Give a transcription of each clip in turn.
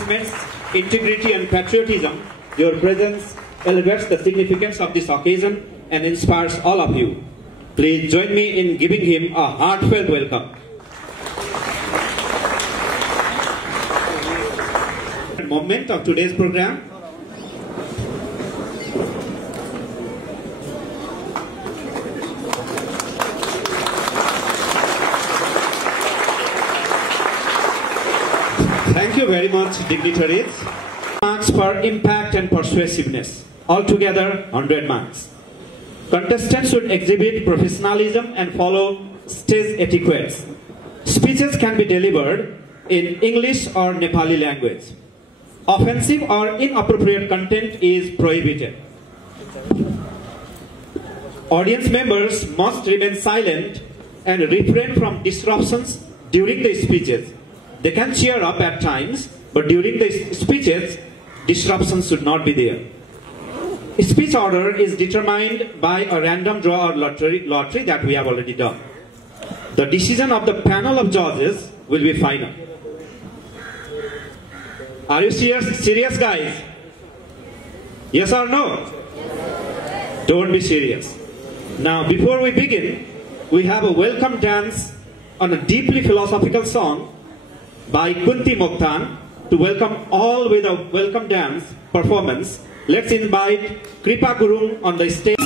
integrity and patriotism, your presence elevates the significance of this occasion and inspires all of you. Please join me in giving him a heartfelt welcome. Moment of today's program. Thank you very much, dignitaries. Marks for impact and persuasiveness. Altogether, 100 marks. Contestants should exhibit professionalism and follow stage etiquettes. Speeches can be delivered in English or Nepali language. Offensive or inappropriate content is prohibited. Audience members must remain silent and refrain from disruptions during the speeches. They can cheer up at times, but during the speeches, disruptions should not be there. Speech order is determined by a random draw or lottery that we have already done. The decision of the panel of judges will be final. Are you serious guys? Yes or no? Don't be serious. Now, before we begin, we have a welcome dance on a deeply philosophical song by Kunti Mokhtan to welcome all with a welcome dance performance. Let's invite Kripa Gurung on the stage. Oh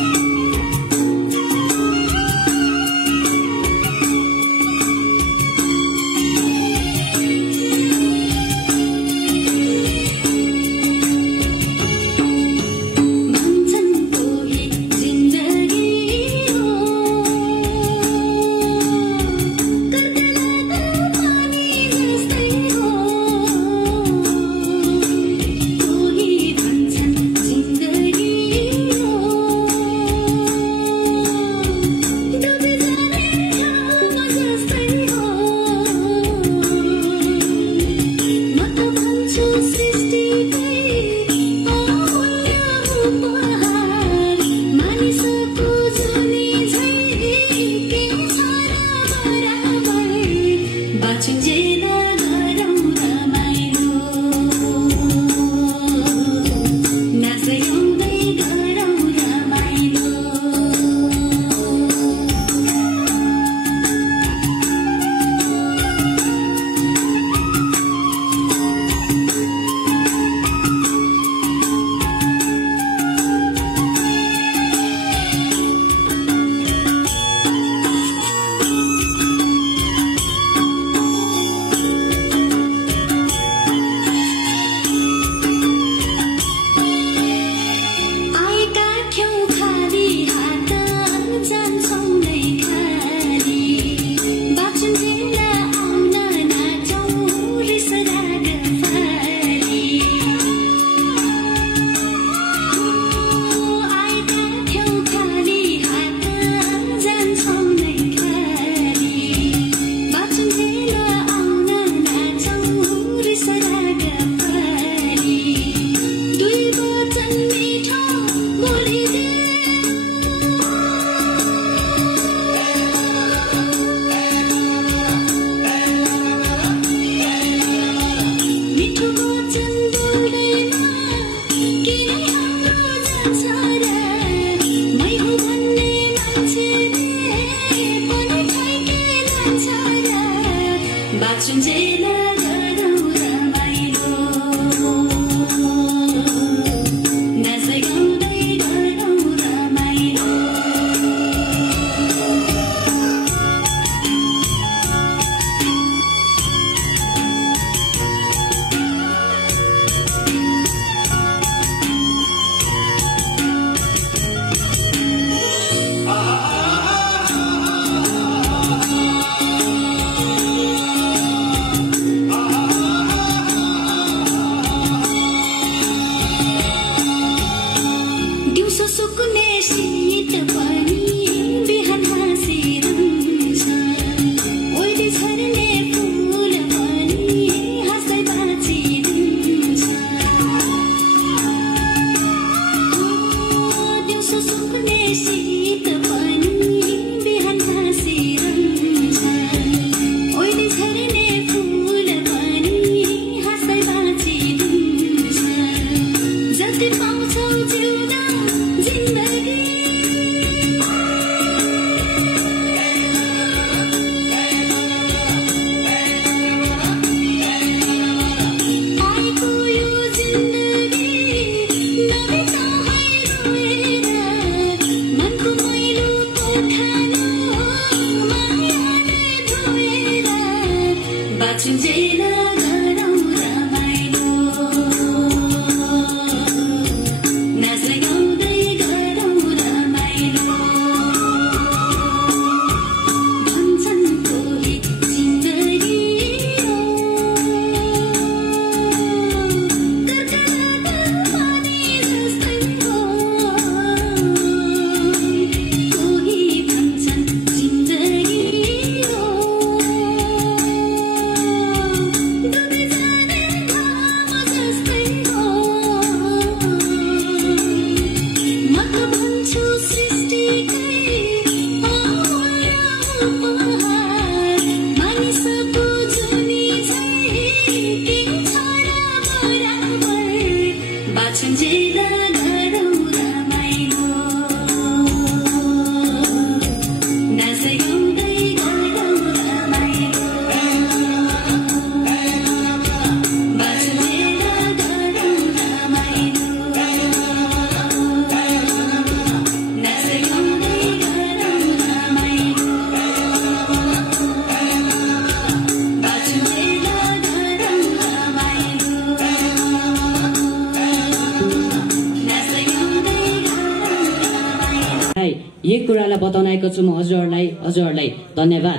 यही कुरालाई बताउन आएको छु म हजुरहरूलाई धन्यवाद।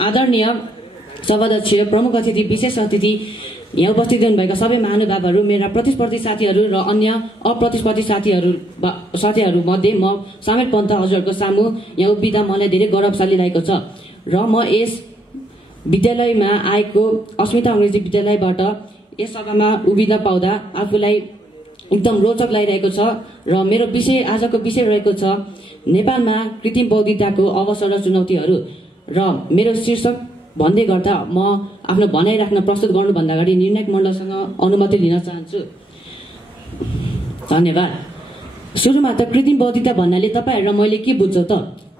आदरणीय सभाध्यक्ष, प्रमुख अतिथि, विशेष अतिथि, यहाँ उपस्थित हुनुभएका सबै महानुभावहरू, मेरा प्रतिस्पर्धी साथीहरू र अन्य अप्रतिस्पर्धी साथीहरू मध्ये म सामेल पन्त हजुरहरूको सामु यहाँ उभिँदा मलाई धेरै गौरवशाली लागेको छ र म यस विद्यालयमा आएको अस्मिता अङ्ग्रेजी विद्यालयबाट यस सभामा उभिन पाउँदा आफूलाई एकदम रोचक लागिरहेको छ र मेरो आजको विषय रहेको छ नेपालमा कृत्रिम बौद्धिकताको अवसर र चुनौतीहरू र मेरो शीर्षक भन्दै गर्दा म आफ्नो भनाइ राख्न प्रस्तुत गर्नुभन्दा अगाडि निर्णायक मण्डलसँग अनुमति लिन चाहन्छु। धन्यवाद। सुरुमा त कृत्रिम बौद्धिकता भन्नाले तपाईहरु र मैले के बुझ्छौ त?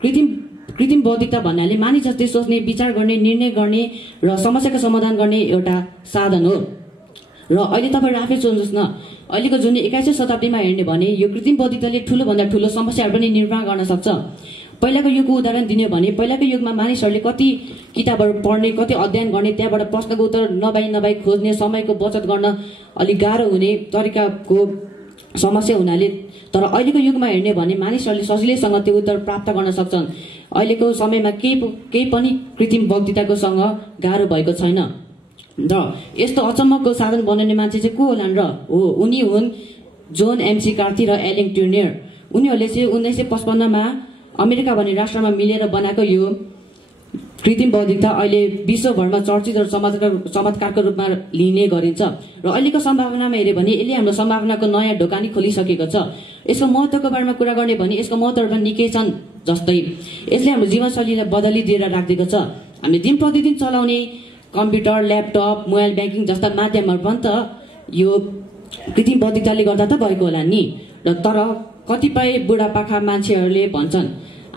कृत्रिम बौद्धिकता भन्नाले मानिस जस्तै सोच्ने, विचार गर्ने, निर्णय गर्ने र समस्याको समाधान गर्ने एउटा साधन हो। र अहिले तपाईहरु आफै सोच्नुस् न, अहिलेको जुन 21औं शताब्दीमा हेर्ने भने यो कृत्रिम बौद्धिकताले ठूलो भन्दा ठूलो समस्याहरू पनि निर्माण गर्न सक्छ। पहिलाको युगको उदाहरण दिने भने पहिलाको युगमा मानिसहरूले कति किताबहरू पढ्ने, कति अध्ययन गर्ने, त्यहाँबाट प्रश्नको उत्तर नपाई खोज्ने, समयको बचत गर्न अलि गाह्रो हुने तरिकाको समस्या हुनाले, तर अहिलेको युगमा हेर्ने भने मानिसहरूले सजिलैसँग त्यो उत्तर प्राप्त गर्न सक्छन्। अहिलेको समयमा केही पनि कृत्रिम बौद्धिकताको सँग गाह्रो भएको छैन। र यस्तो अचम्मको साधन बनाउने मान्छे चाहिँ को होलान् र? उनी हुन् जोन एमसी कार्थी र एलेन ट्युर्नेर। उनीहरूले चाहिँ 1955 मा अमेरिका भन्ने राष्ट्रमा मिलेर बनाएको यो कृत्रिम बौद्धिकता अहिले विश्वभरमा चर्चित र चमत्कारको रूपमा लिने गरिन्छ। र अहिलेको सम्भावनामा हेर्यो भने यसले हाम्रो सम्भावनाको नयाँ ढोकानी खोलिसकेको छ। यसको महत्त्वको बारेमा कुरा गर्ने भने यसको महत्त्वहरू पनि निकै छन्। जस्तै यसले हाम्रो जीवनशैलीलाई बदलिदिएर राखिदिएको छ। हामीले दिन प्रतिदिन चलाउने कम्प्युटर, ल्यापटप, मोबाइल ब्याङ्किङ जस्ता माध्यमहरू पनि त यो कृत्रिम बौद्धिकताले गर्दा त भएको होला नि। र तर कतिपय बुढापाका मान्छेहरूले भन्छन्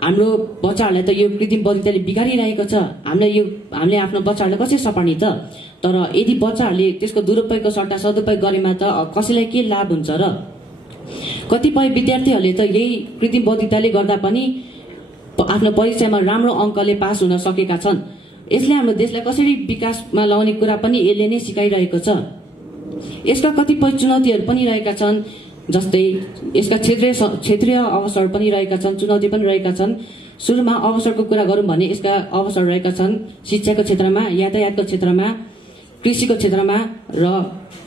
हाम्रो बच्चाहरूलाई त यो कृत्रिम बौद्धिकताले बिगारिरहेको छ, हामीले आफ्नो बच्चाहरूलाई कसरी सपार्ने त? तर यदि बच्चाहरूले त्यसको दुरुपयोगको सट्टा सदुपयोग गरेमा त कसैलाई के लाभ हुन्छ र? कतिपय विद्यार्थीहरूले त यही कृत्रिम बौद्धिकताले गर्दा पनि आफ्नो परीक्षामा राम्रो अङ्कले पास हुन सकेका छन्। यसले हाम्रो देशलाई कसरी विकासमा लगाउने कुरा पनि यसले नै सिकाइरहेको छ। यसका कतिपय चुनौतीहरू पनि रहेका छन्। जस्तै यसका क्षेत्रीय अवसर पनि रहेका छन्, चुनौती पनि रहेका छन्। सुरुमा अवसरको कुरा गरौँ भने यसका अवसर रहेका छन् शिक्षाको क्षेत्रमा, यातायातको क्षेत्रमा, कृषिको क्षेत्रमा र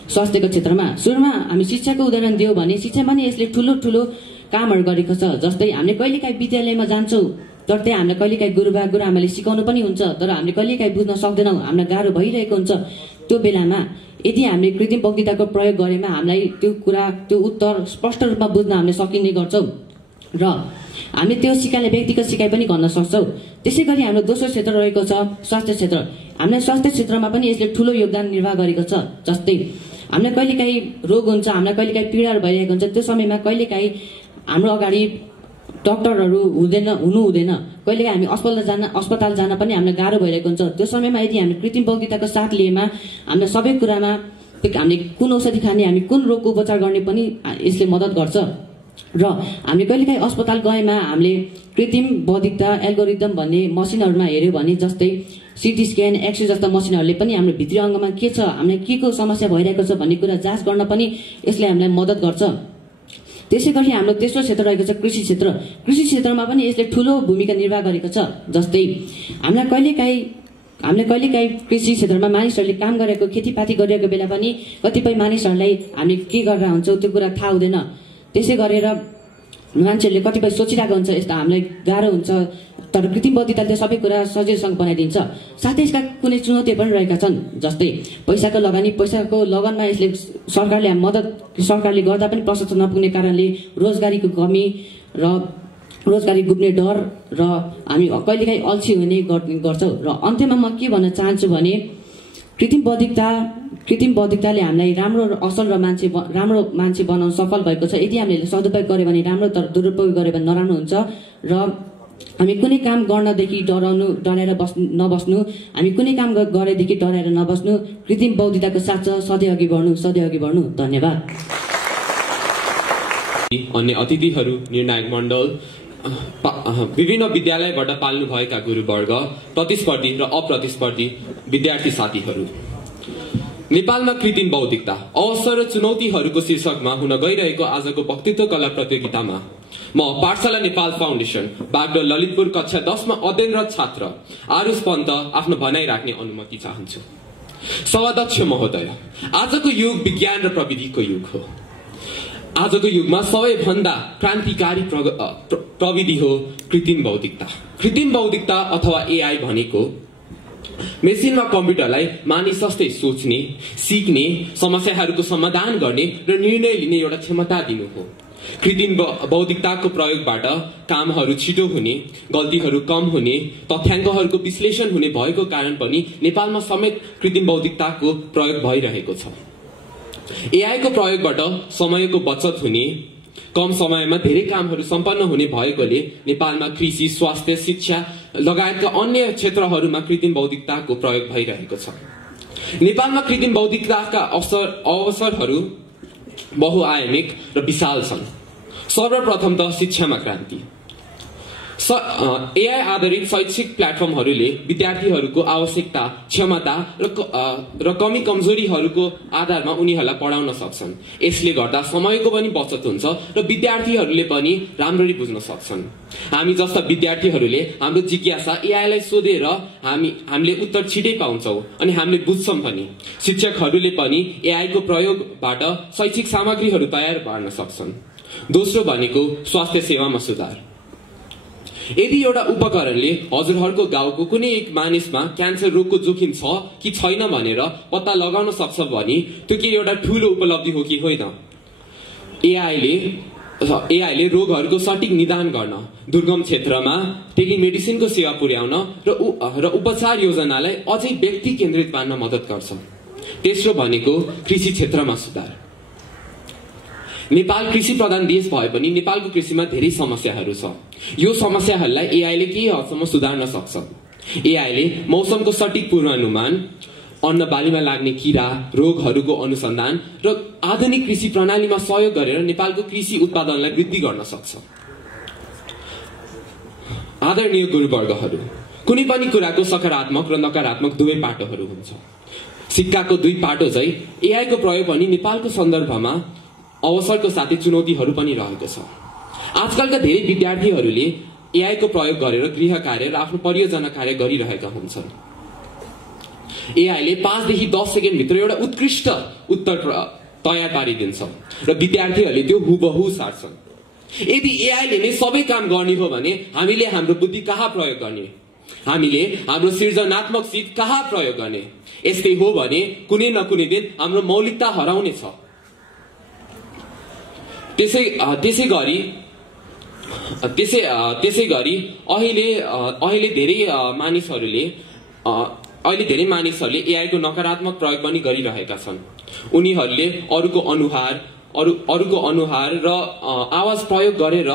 स्वास्थ्यको क्षेत्रमा। सुरुमा हामी शिक्षाको उदाहरण दियौँ भने शिक्षामा नै यसले ठुलो कामहरू गरेको छ। जस्तै हामीले कहिलेकाहीँ विद्यालयमा जान्छौँ, तर त्यहाँ हामीलाई कहिलेकाहीँ गुरुआमाले सिकाउनु पनि हुन्छ, तर हामीले कहिलेकाहीँ बुझ्न सक्दैनौँ, हामीलाई गाह्रो भइरहेको हुन्छ। त्यो बेलामा यदि हामीले कृत्रिम बौद्धिकताको प्रयोग गरेमा हामीलाई त्यो उत्तर स्पष्ट रूपमा बुझ्न हामीले सकिने गर्छौँ र हामीले त्यो सिकाइले व्यक्तिगत सिकाइ पनि गर्न सक्छौँ। त्यसै गरी हाम्रो दोस्रो क्षेत्र रहेको छ स्वास्थ्य क्षेत्र। हामीले स्वास्थ्य क्षेत्रमा पनि यसले ठुलो योगदान निर्वाह गरेको छ। जस्तै हामीलाई कहिलेकाहीँ रोग हुन्छ, हामीलाई कहिलेकाहीँ पीडाहरू भइरहेको हुन्छ, त्यो समयमा कहिलेकाहीँ हाम्रो अगाडि डाक्टरहरू हुनु हुँदैन, कहिलेकाहीँ हामी अस्पताल जान पनि हामीलाई गाह्रो भइरहेको हुन्छ। त्यो समयमा यदि हामी कृत्रिम बौद्धिकताको साथ लिएमा हामीलाई सबै कुरामा हामीले कुन औषधि खाने, हामी कुन रोगको उपचार गर्ने पनि यसले मद्दत गर्छ। र हामीले कहिलेकाहीँ अस्पताल गएमा हामीले कृत्रिम बौद्धिकता एल्गोरिदम भन्ने मसिनहरूमा हेऱ्यो भने, जस्तै सिटी स्क्यान, एक्सरे जस्ता मसिनहरूले पनि हाम्रो भित्री अङ्गमा के छ, हामीलाई के को समस्या भइरहेको छ भन्ने कुरा जाँच गर्न पनि यसले हामीलाई मद्दत गर्छ। त्यसै गरी हाम्रो तेस्रो क्षेत्र रहेको छ कृषि क्षेत्र। कृषि क्षेत्रमा पनि यसले ठुलो भूमिका निर्वाह गरेको छ। जस्तै हामीलाई कहिलेकाहीँ कृषि क्षेत्रमा मानिसहरूले काम गरेको, खेतीपाती गरिरहेको बेला पनि कतिपय मानिसहरूलाई हामी के गरेर हुन्छौँ त्यो कुरा थाहा हुँदैन। त्यसै गरेर मान्छेहरूले कतिपय सोचिरहेको हुन्छ, यस्तो हामीलाई गाह्रो हुन्छ, तर कृत्रिम बौद्धिकताले सबै कुरा सजिलोसँग बनाइदिन्छ। साथै यसका कुनै चुनौतीहरू पनि रहेका छन्। जस्तै पैसाको लगानमा यसले सरकारले गर्दा पनि प्रशस्त नपुग्ने कारणले रोजगारीको कमी र रोजगारी गुम्ने डर र हामी कहिलेकाहीँ अल्छी हुने गर्छौँ। र अन्त्यमा म के भन्न चाहन्छु भने कृत्रिम बौद्धिकताले हामीलाई राम्रो असल र राम्रो मान्छे बनाउन सफल भएको छ। यदि हामीले सदुपयोग गर्यो भने राम्रो, तर दुरुपयोग गर्यो भने नराम्रो हुन्छ। र हामी कुनै काम गर्नदेखि डराएर नबस्नु, हामी कुनै काम गरेदेखि डराएर नबस्नु। कृत्रिम बौद्धिकताको साथ सधैँ अघि बढ्नु। धन्यवाद। अन्य अतिथिहरू, निर्णायक मण्डल, विभिन्न विद्यालयबाट पाल्नुभएका गुरुवर्ग, प्रतिस्पर्धी र अप्रतिस्पर्धी विद्यार्थी साथीहरू, नेपालमा कृत्रिम बौद्धिकता अवसर र चुनौतीहरूको शीर्षकमा हुन गइरहेको आजको वक्तृत्व कला प्रतियोगितामा म पाठशाला नेपाल फाउन्डेसन बागडोर ललितपुर कक्षा 10 मा अध्ययनरत छात्र आरुष पन्त आफ्नो भनाइ राख्ने अनुमति चाहन्छु। सभाध्यक्ष महोदय, आजको युग विज्ञान र प्रविधिको युग हो। आजको युगमा सबैभन्दा क्रान्तिकारी प्रविधि हो कृत्रिम बौद्धिकता। कृत्रिम बौद्धिकता अथवा एआई भनेको मेसिनमा कम्प्युटरलाई मानिस जस्तै सोच्ने, सिक्ने, समस्याहरूको समाधान गर्ने र निर्णय लिने एउटा क्षमता दिनु हो। कृत्रिम बौद्धिकताको प्रयोगबाट कामहरू छिटो हुने, गल्तीहरू कम हुने, तथ्याङ्कहरूको विश्लेषण हुने भएको कारण पनि नेपालमा समेत कृत्रिम बौद्धिकताको प्रयोग भइरहेको छ। एआई को प्रयोगबाट समयको बचत हुने, कम समयमा धेरै कामहरू सम्पन्न हुने भएकोले नेपालमा कृषि, स्वास्थ्य, शिक्षा लगायतका अन्य क्षेत्रहरूमा कृत्रिम बौद्धिकताको प्रयोग भइरहेको छ। नेपालमा कृत्रिम बौद्धिकताका अवसरहरू बहुआयामिक र विशाल छन्। सर्वप्रथम त शिक्षामा क्रान्ति। एआई आधारित शैक्षिक प्लेटफर्महरूले विद्यार्थीहरूको आवश्यकता, क्षमता र कमी कमजोरीहरूको आधारमा उनीहरूलाई पढाउन सक्छन्। यसले गर्दा समयको पनि बचत हुन्छ र विद्यार्थीहरूले पनि राम्ररी बुझ्न सक्छन्। हामी जस्ता विद्यार्थीहरूले हाम्रो जिज्ञासा एआईलाई सोधेर हामीले उत्तर छिटै पाउँछौं अनि हामीले बुझ्छौं पनि। शिक्षकहरूले पनि एआई को प्रयोगबाट शैक्षिक सामग्रीहरू तयार पार्न सक्छन्। दोस्रो भनेको स्वास्थ्य सेवामा सुधार। यदि एउटा उपकरणले हजुरहरूको गाउँको कुनै एक मानिसमा क्यान्सर रोगको जोखिम छ कि छैन भनेर पत्ता लगाउन सक्छ भने त्यो के एउटा ठूलो उपलब्धि हो कि होइन? एआईले रोगहरूको सठिक निदान गर्न, दुर्गम क्षेत्रमा टेलिमेडिसिनको सेवा पुर्याउन र उपचार योजनालाई अझै व्यक्ति केन्द्रित पार्न मद्दत गर्छ। तेस्रो भनेको कृषि क्षेत्रमा सुधार। नेपाल कृषि प्रधान देश भए पनि नेपालको कृषिमा धेरै समस्याहरू छ। यो समस्याहरूलाई एआईले केही हदसम्म सुधार्न सक्छ। एआईले मौसमको सठिक पूर्वानुमान, अन्न बालीमा लाग्ने कीरा, रोगहरूको अनुसन्धान र आधुनिक कृषि प्रणालीमा सहयोग गरेर नेपालको कृषि उत्पादनलाई वृद्धि गर्न सक्छ। आदरणीय गुरुवर्गहरू, कुनै पनि कुराको सकारात्मक र नकारात्मक दुवै पाटोहरू हुन्छ। सिक्काको दुई पाटो चाहिँ एआई को प्रयोग पनि नेपालको सन्दर्भमा अवसरको साथै चुनौतीहरू पनि रहेको छ। आजकलका धेरै विद्यार्थीहरूले एआई को प्रयोग गरेर गृह कार्य र आफ्नो परियोजना कार्य गरिरहेका हुन्छन्। एआईले 5 देखि 10 सेकेन्ड भित्र एउटा उत्कृष्ट उत्तर तयार पारिदिन्छ र विद्यार्थीहरूले त्यो हुबहु सार्छन्। यदि एआईले नै सबै काम गर्ने हो भने हामीले हाम्रो बुद्धि कहाँ प्रयोग गर्ने? हामीले हाम्रो सृजनात्मक सिप कहाँ प्रयोग गर्ने? यस्तै हो भने कुनै न कुनै दिन हाम्रो मौलिकता हराउने छ। त्यसै गरी अहिले धेरै मानिसहरूले एआई को नकारात्मक प्रयोग पनि गरिरहेका छन्। उनीहरूले अरूको अनुहार र आवाज प्रयोग गरेर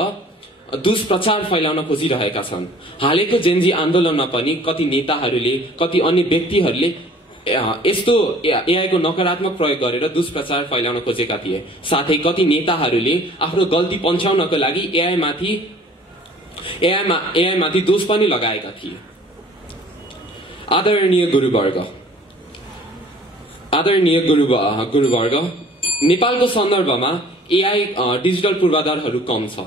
दुष्प्रचार फैलाउन खोजिरहेका छन्। हालैको जेनजी आन्दोलनमा पनि कति नेताहरूले, कति अन्य व्यक्तिहरूले यस्तो एआई को नकारात्मक प्रयोग गरेर दुष्प्रचार फैलाउन खोजेका थिए। साथै कति नेताहरूले आफ्नो गल्ती पन्छाउनको लागि एआई माथि दोष पनि लगाएका थिए। आदरणीय गुरुवर्ग, नेपालको सन्दर्भमा एआई डिजिटल पूर्वाधारहरू कम छ।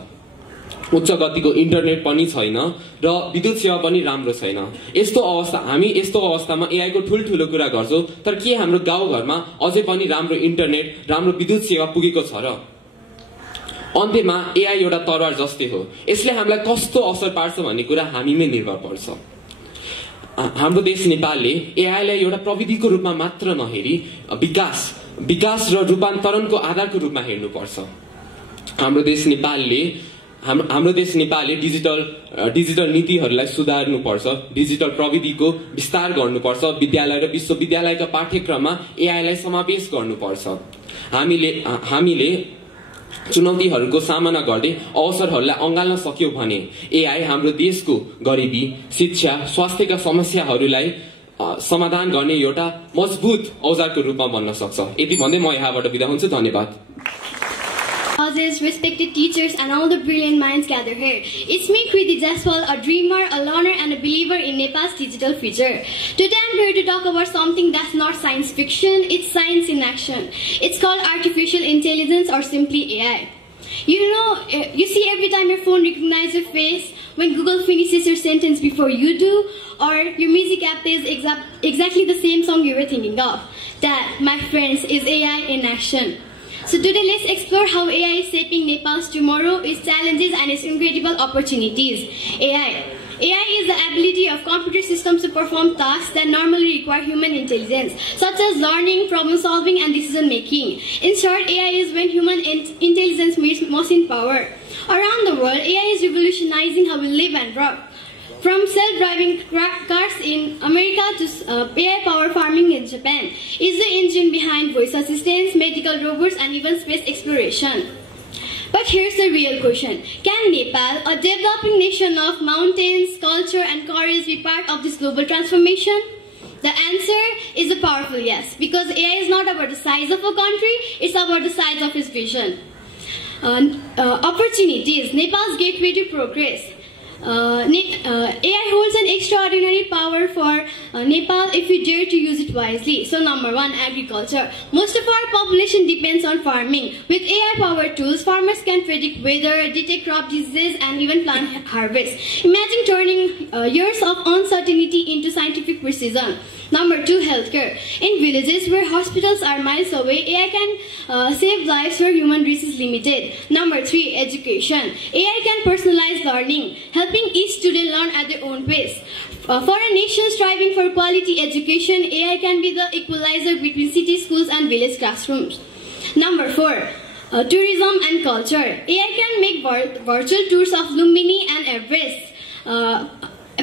उच्च गतिको इन्टरनेट पनि छैन र विद्युत सेवा पनि राम्रो छैन। हामी यस्तो अवस्थामा एआई को ठूल्ठूलो कुरा गर्छौं, तर के हाम्रो गाउँघरमा अझै पनि राम्रो इन्टरनेट, राम्रो विद्युत सेवा पुगेको छ र? अन्त्यमा एआई एउटा तरवार जस्तै हो। यसले हामीलाई कस्तो असर पार्छ भन्ने कुरा हामीमै निर्भर पर्छ। हाम्रो देश नेपालले एआईलाई एउटा प्रविधिको रूपमा मात्र नहेरी विकास र रूपान्तरणको आधारको रूपमा हेर्नुपर्छ। हाम्रो देश नेपालले डिजिटल नीतिहरूलाई सुधार्नुपर्छ, डिजिटल प्रविधिको विस्तार गर्नुपर्छ, विद्यालय र विश्वविद्यालयका पाठ्यक्रममा एआईलाई समावेश गर्नुपर्छ। हामीले चुनौतीहरूको सामना गर्दै अवसरहरूलाई अँगाल्न सक्यौं भने एआई हाम्रो देशको गरिबी, शिक्षा, स्वास्थ्यका समस्याहरूलाई समाधान गर्ने एउटा मजबुत औजारको रूपमा बन्न सक्छ। यति भन्दै म यहाँबाट बिदा हुन्छु। धन्यवाद। आज judges, respected teachers, and all the brilliant minds gathered here. It's me, Kriti Jaiswal, a dreamer, a learner, and a believer in Nepal's digital future. Today I'm here to talk about something that's not science fiction, it's science in action. It's called artificial intelligence, or simply AI. You see every time your phone recognizes your face, when Google finishes your sentence before you do, or your music app plays exactly the same song you were thinking of. That, my friends, is AI in action. So today let's explore how AI is shaping Nepal's tomorrow, its challenges and its incredible opportunities. AI is the ability of computer systems to perform tasks that normally require human intelligence, such as learning, problem solving, and decision making. In short, AI is when human intelligence meets machine power. Around the world, AI is revolutionizing how we live and work. From self-driving cars in America to AI-powered farming in Japan, is the engine behind voice assistants, medical robots, and even space exploration. But here's the real question. Can Nepal, a developing nation of mountains, culture, and courage, be part of this global transformation? The answer is a powerful yes, because AI is not about the size of a country, it's about the size of its vision. Opportunities, Nepal's gateway to progress. AI holds an extraordinary power for Nepal if we dare to use it wisely. So number one, agriculture. Most of our population depends on farming. With AI-powered tools, farmers can predict weather, detect crop diseases, and even plan harvest. Imagine turning years of uncertainty into scientific precision. Number two, healthcare. In villages where hospitals are miles away, AI can save lives where human reach is limited. Number three, education. AI can personalize learning, helping each student learn at their own pace. For a nation striving for quality education, AI can be the equalizer between city schools and village classrooms. Number four, tourism and culture. AI can make virtual tours of Lumbini and Everest,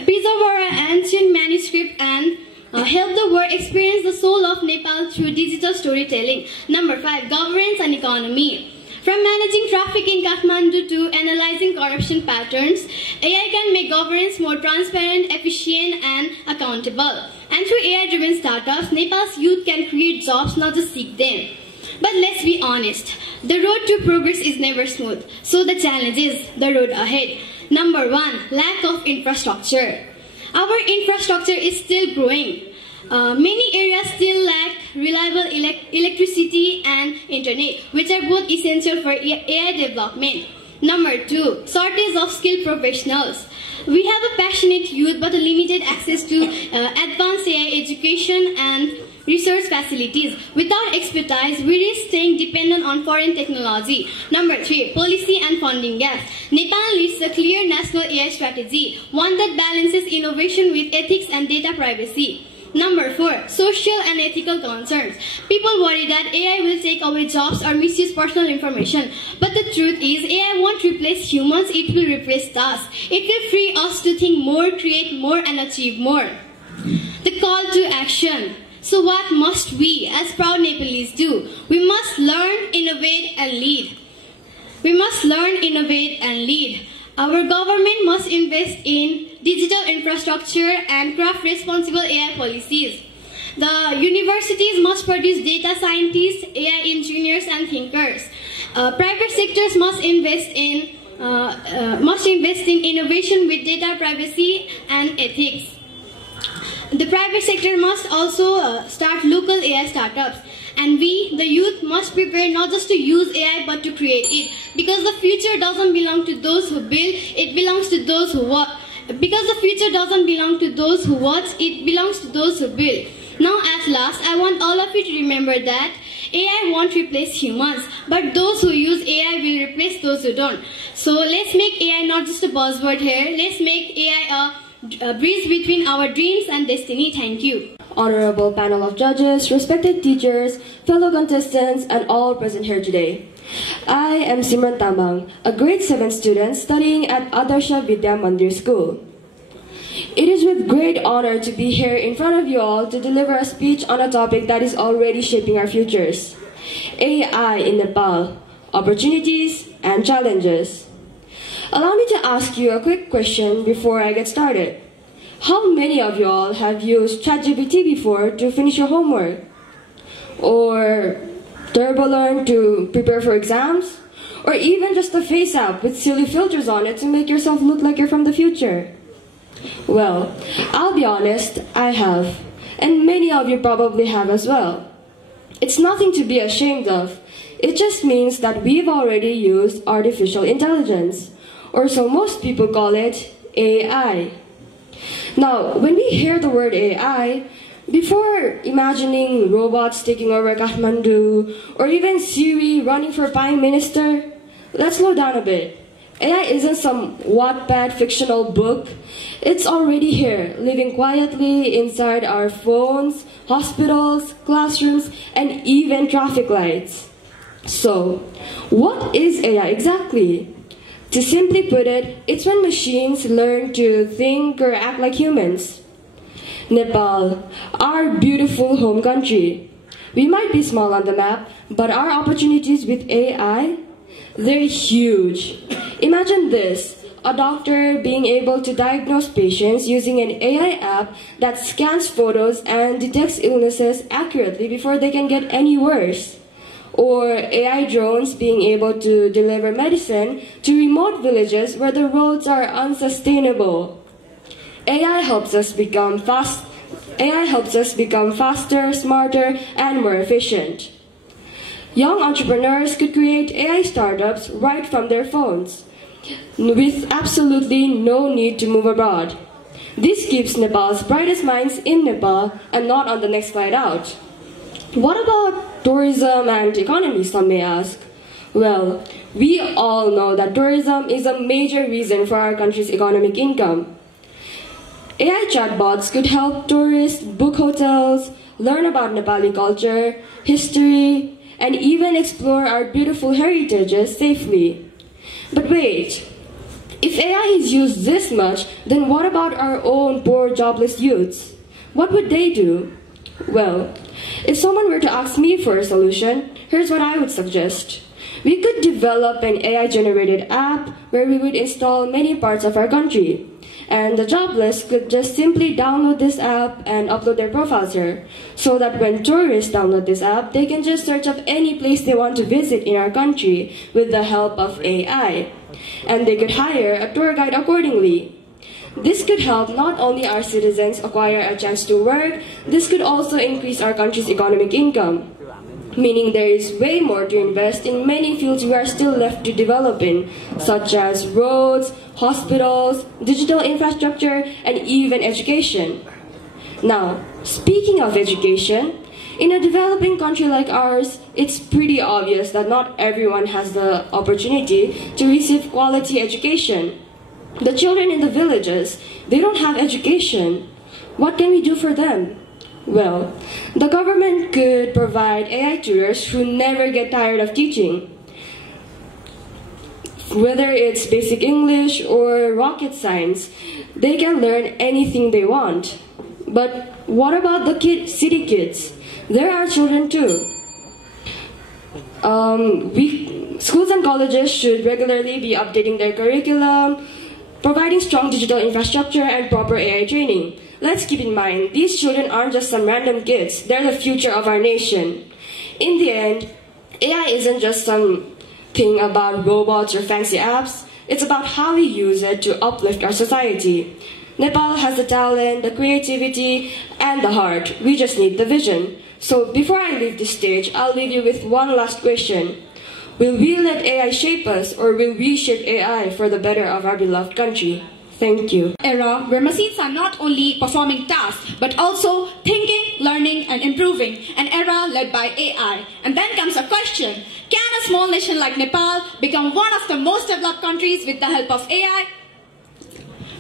preserve our ancient manuscript, and help the world experience the soul of Nepal through digital storytelling. Number five, governance and economy. From managing traffic in Kathmandu to analyzing corruption patterns, AI can make governance more transparent, efficient, and accountable. And through AI-driven startups, Nepal's youth can create jobs, not just seek them. But let's be honest, the road to progress is never smooth. So the challenge is the road ahead. Number one, lack of infrastructure. Our infrastructure is still growing. Many areas still lack reliable electricity and internet, which are both essential for AI development. Number two, shortage of skilled professionals. We have a passionate youth but a limited access to advanced AI education and research facilities. Without expertise, we risk staying dependent on foreign technology. Number three, policy and funding gaps. Nepal needs a clear national AI strategy, one that balances innovation with ethics and data privacy. Number four, social and ethical concerns. People worry that AI will take away jobs or misuse personal information. But the truth is, AI won't replace humans, it will replace tasks. It will free us to think more, create more, and achieve more. The call to action. So what must we, as proud Nepalese, do? We must learn, innovate, and lead. We must learn, innovate, and lead. Our government must invest in digital infrastructure and craft responsible AI policies. The universities must produce data scientists, AI engineers, and thinkers. Private sectors must invest in innovation with data privacy and ethics. The private sector must also start local AI startups. And we, the youth, must prepare not just to use AI but to create it. Because the future doesn't belong to those who build, it belongs to those who watch. Because the future doesn't belong to those who watch, it belongs to those who build. Now at last, I want all of you to remember that AI won't replace humans, but those who use AI will replace those who don't. So let's make AI not just a buzzword here, let's make AI a bridge between our dreams and destiny. Thank you. Honorable panel of judges, respected teachers, fellow contestants, and all present here today. I am Simran Tamang, a grade 7 student studying at Adarsha Vidya Mandir School. It is with great honor to be here in front of you all to deliver a speech on a topic that is already shaping our futures. AI in Nepal, opportunities and challenges. Allow me to ask you a quick question before I get started. How many of you all have used ChatGPT before to finish your homework? Or TurboLearn to prepare for exams? or even just a face app with silly filters on it to make yourself look like you're from the future? Well, I'll be honest, I have, and many of you probably have as well. It's nothing to be ashamed of. It just means that we've already used artificial intelligence, or so most people call it AI. Now, when we hear the word AI, before imagining robots taking over Kathmandu, or even Siri running for Prime Minister, let's slow down a bit. AI isn't some Wattpad fictional book. It's already here, living quietly inside our phones, hospitals, classrooms, and even traffic lights. So, what is AI exactly? To simply put it, it's when machines learn to think or act like humans. Nepal, our beautiful home country. We might be small on the map, but our opportunities with AI, they're huge. Imagine this, a doctor being able to diagnose patients using an AI app that scans photos and detects illnesses accurately before they can get any worse. Or AI drones being able to deliver medicine to remote villages where the roads are unsustainable. AI helps us become faster, smarter, and more efficient. Young entrepreneurs could create AI startups right from their phones, with absolutely no need to move abroad. This keeps Nepal's brightest minds in Nepal and not on the next flight out. What about tourism and economy, some may ask? Well, we all know that tourism is a major reason for our country's economic income. AI chatbots could help tourists book hotels, learn about Nepali culture, history, and even explore our beautiful heritages safely. But wait, if AI is used this much, then what about our own poor jobless youths? What would they do? Well, if someone were to ask me for a solution, here's what I would suggest. We could develop an AI-generated app where we would install many parts of our country. And the jobless could just simply download this app and upload their profiles here, so that when tourists download this app, they can just search up any place they want to visit in our country with the help of AI. And they could hire a tour guide accordingly. This could help not only our citizens acquire a chance to work, this could also increase our country's economic income. Meaning there is way more to invest in many fields we are still left to develop in, such as roads, hospitals, digital infrastructure, and even education. Now, speaking of education, in a developing country like ours, it's pretty obvious that not everyone has the opportunity to receive quality education. The children in the villages, they don't have education. What can we do for them? Well, the government could provide AI tutors who never get tired of teaching. Whether it's basic English or rocket science, they can learn anything they want. But what about the city kids? They're our children too. Schools and colleges should regularly be updating their curriculum, providing strong digital infrastructure and proper AI training. Let's keep in mind, these children aren't just some random kids, they're the future of our nation. In the end, AI isn't just something about robots or fancy apps, it's about how we use it to uplift our society. Nepal has the talent, the creativity, and the heart. We just need the vision. So before I leave this stage, I'll leave you with one last question. Will we let AI shape us, or will we shape AI for the better of our beloved country? Thank you. Era where machines are not only performing tasks, but also thinking, learning, and improving. An era led by AI. And then comes a question. Can a small nation like Nepal become one of the most developed countries with the help of AI?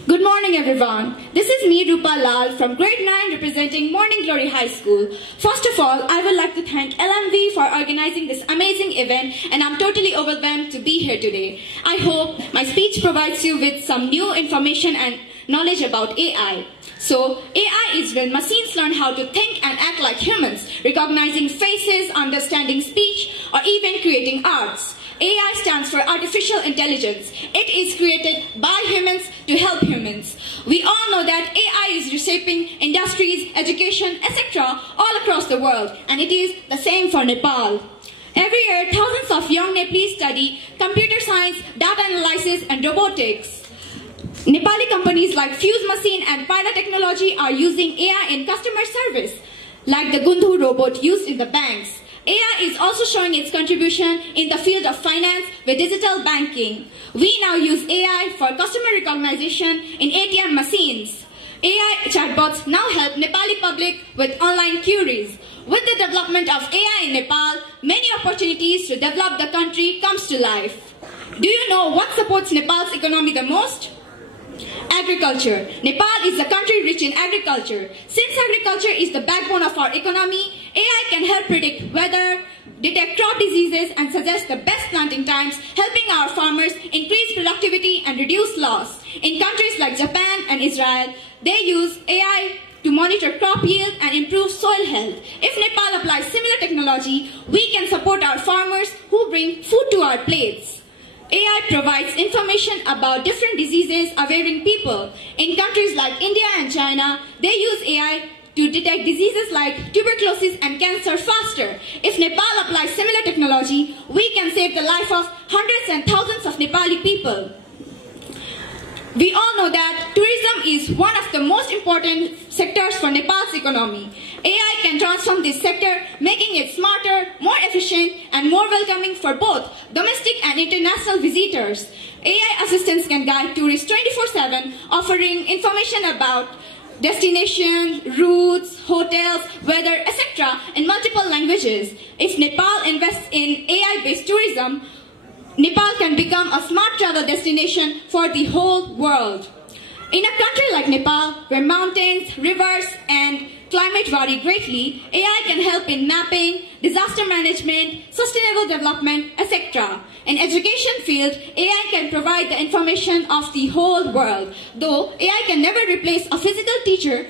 Good morning, everyone. This is me, Rupa Lal, from grade 9, representing Morning Glory High School. First of all, I would like to thank LMV for organizing this amazing event, and I'm totally overwhelmed to be here today. I hope my speech provides you with some new information and knowledge about AI. So, AI is when machines learn how to think and act like humans, recognizing faces, understanding speech, or even creating arts. AI stands for Artificial Intelligence. It is created by humans to help humans. We all know that AI is reshaping industries, education, etc. all across the world, and it is the same for Nepal. Every year, thousands of young Nepalese study computer science, data analysis, and robotics. Nepali companies like Fuse Machine and Pilot Technology are using AI in customer service, like the Gundhu robot used in the banks. AI is also showing its contribution in the field of finance with digital banking. We now use AI for customer recognition in ATM machines. AI chatbots now help Nepali public with online queries. With the development of AI in Nepal, many opportunities to develop the country comes to life. Do you know what supports Nepal's economy the most? Agriculture. Nepal is a country rich in agriculture. Since agriculture is the backbone of our economy, AI can help predict weather, detect crop diseases, and suggest the best planting times, helping our farmers increase productivity and reduce loss. In countries like Japan and Israel, they use AI to monitor crop yield and improve soil health. If Nepal applies similar technology, we can support our farmers who bring food to our plates. AI provides information about different diseases affecting people. In countries like India and China, they use AI to detect diseases like tuberculosis and cancer faster. If Nepal applies similar technology, we can save the life of hundreds and thousands of Nepali people. We all know that tourism is one of the most important sectors for Nepal's economy. AI can transform this sector, making it smarter, more efficient, and more welcoming for both domestic and international visitors. AI assistants can guide tourists 24/7, offering information about destinations, routes, hotels, weather, etc. in multiple languages. If Nepal invests in AI-based tourism, Nepal can become a smart travel destination for the whole world. In a country like Nepal, where mountains, rivers, and climate vary greatly, AI can help in mapping, disaster management, sustainable development, etc. In education field, AI can provide the information of the whole world. Though AI can never replace a physical teacher,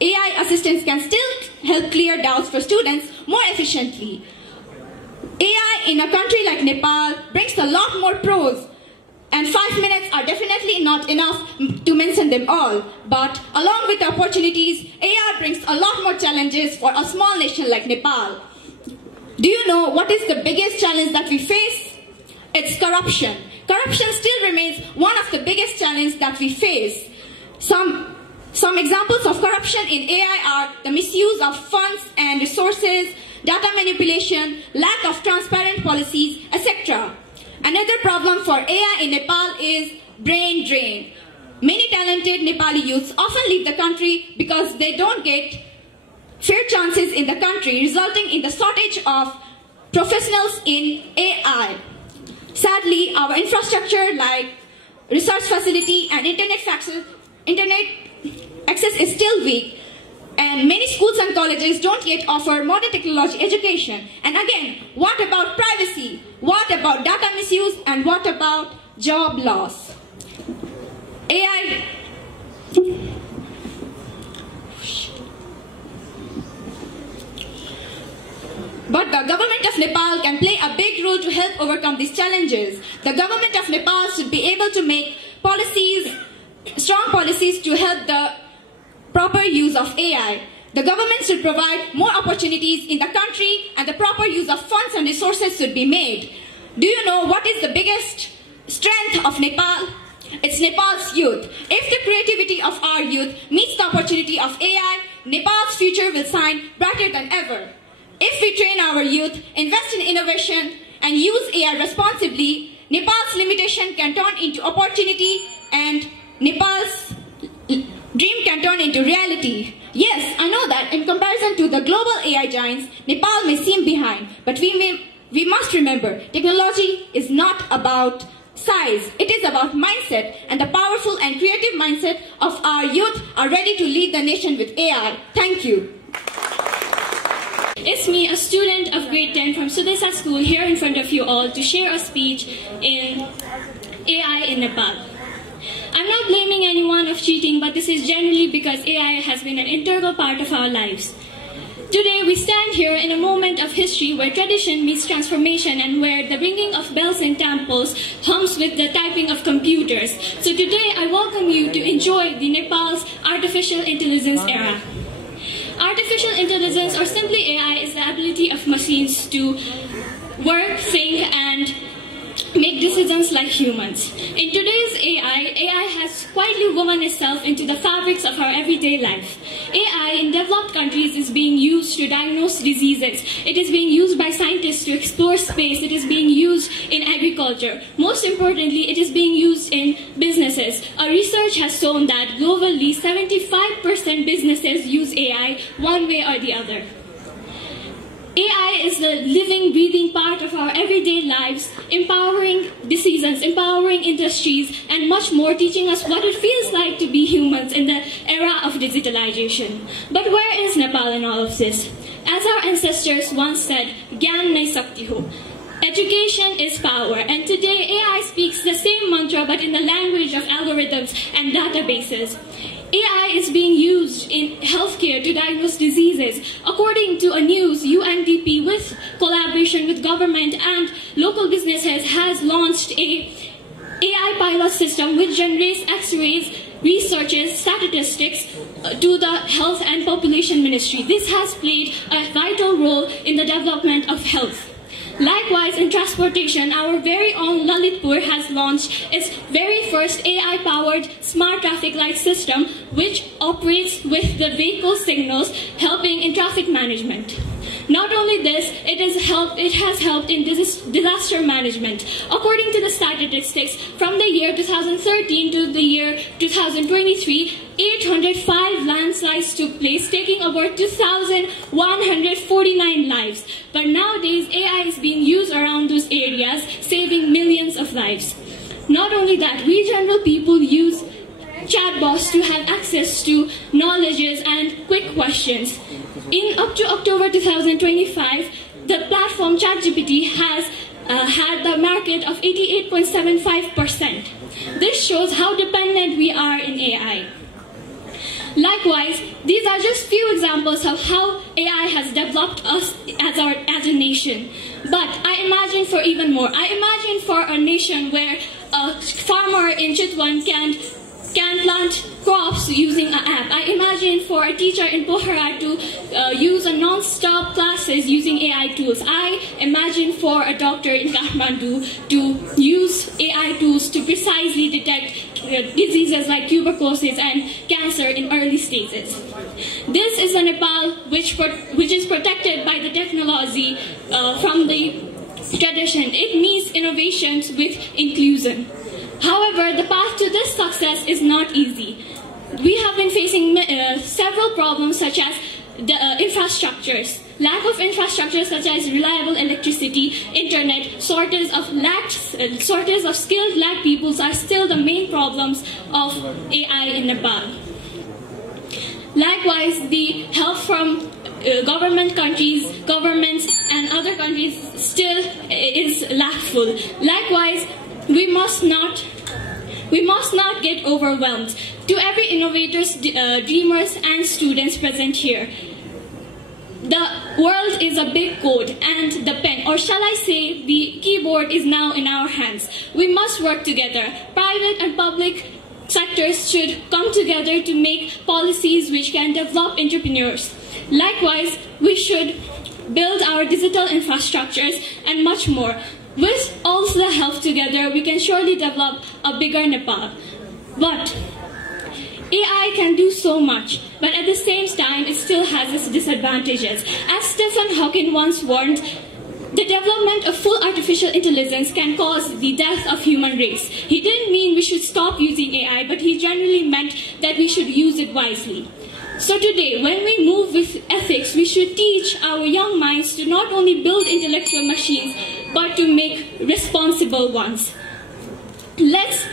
AI assistants can still help clear doubts for students more efficiently. AI in a country like Nepal brings a lot more pros, and 5 minutes are definitely not enough to mention them all. But along with the opportunities, AI brings a lot more challenges for a small nation like Nepal. Do you know what is the biggest challenge that we face? It's corruption. Corruption still remains one of the biggest challenges that we face. Some examples of corruption in AI are the misuse of funds and resources, data manipulation, lack of transparent policies, etc. Another problem for AI in Nepal is brain drain. Many talented Nepali youths often leave the country because they don't get fair chances in the country, resulting in the shortage of professionals in AI. Sadly, our infrastructure like research facility and internet access is still weak, and many schools and colleges don't yet offer modern technology education. And again, what about privacy? What about data misuse? And what about job loss? AI... But the government of Nepal can play a big role to help overcome these challenges. The government of Nepal should be able to make policies, strong policies to help the proper use of AI. The government should provide more opportunities in the country, and the proper use of funds and resources should be made. Do you know what is the biggest strength of Nepal? It's Nepal's youth. If the creativity of our youth meets the opportunity of AI, Nepal's future will shine brighter than ever. If we train our youth, invest in innovation, and use AI responsibly, Nepal's limitation can turn into opportunity, and Nepal's dream can turn into reality. Yes, I know that in comparison to the global AI giants, Nepal may seem behind, but we must remember, technology is not about size. It is about mindset, and the powerful and creative mindset of our youth are ready to lead the nation with AI. Thank you. It's me, a student of grade 10 from Sudesa School, here in front of you all to share a speech in AI in Nepal. I'm not blaming anyone of cheating, but this is generally because AI has been an integral part of our lives. Today we stand here in a moment of history where tradition meets transformation and where the ringing of bells in temples hums with the typing of computers. So today I welcome you to enjoy the Nepal's artificial intelligence era. Artificial intelligence, or simply AI, is the ability of machines to work, think, and make decisions like humans. In today's AI has quietly woven itself into the fabrics of our everyday life. AI in developed countries is being used to diagnose diseases. It is being used by scientists to explore space. It is being used in agriculture. Most importantly, it is being used in businesses. A research has shown that globally 75% businesses use AI one way or the other. AI is the living, breathing part of our everyday lives, empowering decisions, empowering industries, and much more, teaching us what it feels like to be humans in the era of digitalization. But where is Nepal in all of this? As our ancestors once said, Gyan Nai Sakti Ho. Education is power, and today AI speaks the same mantra but in the language of algorithms and databases. AI is being used in healthcare to diagnose diseases. According to a news, UNDP, with collaboration with government and local businesses, has launched a AI pilot system which generates X-rays, researches, statistics to the Health and Population Ministry. This has played a vital role in the development of health. Likewise, in transportation, our very own Lalitpur has launched its very first AI-powered smart traffic light system, which operates with the vehicle signals, helping in traffic management. Not only this, it has helped in disaster management. According to the statistics, from the year 2013 to the year 2023, 805 landslides took place, taking over 2,149 lives. But nowadays, AI is being used around those areas, saving millions of lives. Not only that, we general people use chatbots to have access to knowledges and quick questions. Up to October 2025, the platform ChatGPT has had the market of 88.75%. This shows how dependent we are in AI. Likewise, these are just few examples of how AI has developed us as a nation. But I imagine for even more. I imagine for a nation where a farmer in Chitwan can plant crops using an app. I imagine for a teacher in Pokhara to use a non-stop classes using AI tools. I imagine for a doctor in Kathmandu to use AI tools to precisely detect diseases like tuberculosis and cancer in early stages. This is a Nepal which is protected by the technology from the tradition. It meets innovations with inclusion. However, the path to this success is not easy. We have been facing several problems such as the infrastructures. Lack of infrastructure such as reliable electricity, internet, shortage of skilled black peoples are still the main problems of AI in Nepal. Likewise, the help from governments and other countries still is lackful. Likewise, we must not get overwhelmed. To every innovators, dreamers, and students present here, the world is a big code, and the pen, or shall I say, the keyboard, is now in our hands. We must work together. Private and public sectors should come together to make policies which can develop entrepreneurs. Likewise, we should build our digital infrastructures and much more. With all the help together, we can surely develop a bigger Nepal. But AI can do so much, but at the same time, it still has its disadvantages. As Stephen Hawking once warned, the development of full artificial intelligence can cause the death of human race. He didn't mean we should stop using AI, but he generally meant that we should use it wisely. So today, when we move with ethics, we should teach our young minds to not only build intellectual machines, but to make responsible ones. Let's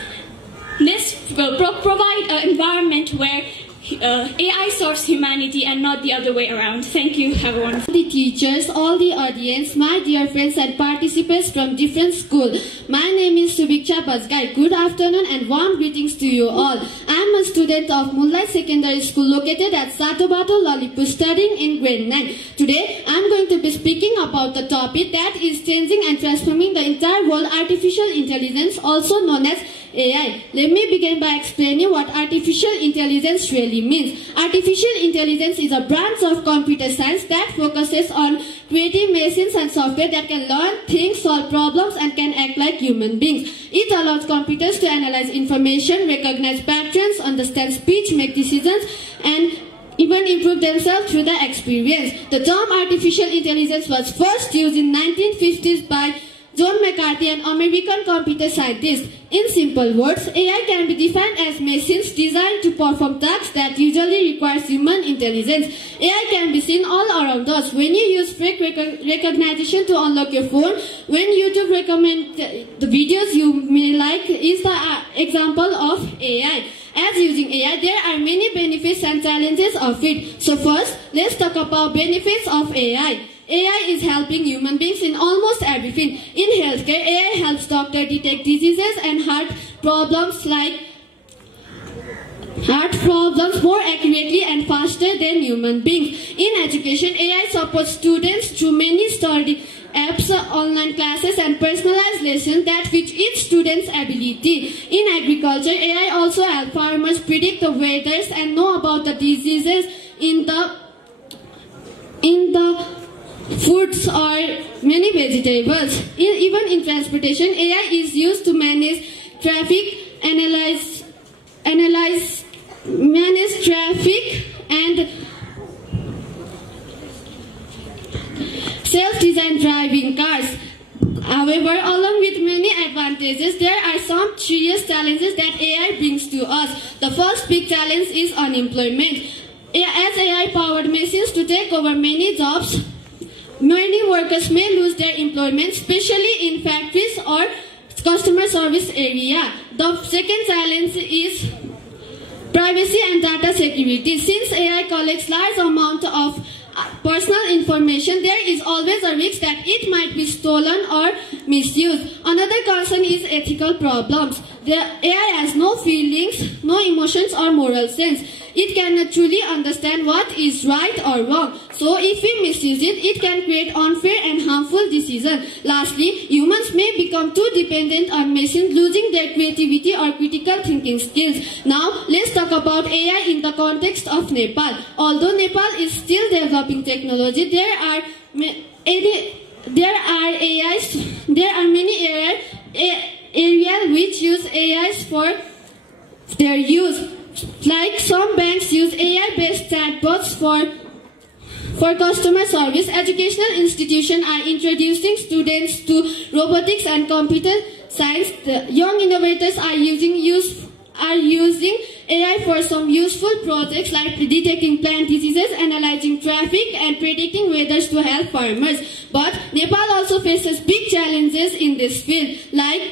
provide an environment where AI serves humanity and not the other way around. Thank you, everyone. The teachers, all the audience, my dear friends and participants from different schools. My name is Subiksha Bajgai. Good afternoon and warm greetings to you all. I am a student of Moonlight Secondary School located at Satobato, Lalitpur, studying in grade 9. Today, I am going to be speaking about the topic that is changing and transforming the entire world, artificial intelligence, also known as AI. Let me begin by explaining what artificial intelligence really means. Artificial intelligence is a branch of computer science that focuses on creating machines and software that can learn, think, solve problems, and can act like human beings. It allows computers to analyze information, recognize patterns, understand speech, make decisions, and even improve themselves through the experience. The term artificial intelligence was first used in 1950s by John McCarthy, an American computer scientist. In simple words, AI can be defined as machines designed to perform tasks that usually require human intelligence. AI can be seen all around us. When you use fake recognition to unlock your phone, when YouTube recommends the videos you may like, is the example of AI. As using AI, there are many benefits and challenges of it. So first, let's talk about benefits of AI. AI is helping human beings in almost everything. In healthcare, AI helps doctors detect diseases and heart problems more accurately and faster than human beings. In education, AI supports students through many study apps, online classes, and personalized lessons that fit each student's ability. In agriculture, AI also helps farmers predict the weather and know about the diseases in the foods or many vegetables. Even in transportation, AI is used to manage traffic, manage traffic and self-designed driving cars. However, along with many advantages, there are some serious challenges that AI brings to us. The first big challenge is unemployment. As AI-powered machines to take over many jobs, many workers may lose their employment, especially in factories or customer service area. The second challenge is privacy and data security. Since AI collects large amount of personal information, there is always a risk that it might be stolen or misused. Another concern is ethical problems. The AI has no feelings, no emotions or moral sense. It cannot truly understand what is right or wrong. So if we misuse it, it can create unfair and harmful decisions. Lastly, humans may become too dependent on machines, losing their creativity or critical thinking skills. Now, let's talk about AI in the context of Nepal. Although Nepal is still developing technology, there are many areas which use AIs for their use. Like some banks use AI-based chatbots for customer service. Educational institutions are introducing students to robotics and computer science. The young innovators are using AI for some useful projects like detecting plant diseases, analyzing traffic, and predicting weather to help farmers. But Nepal also faces big challenges in this field, like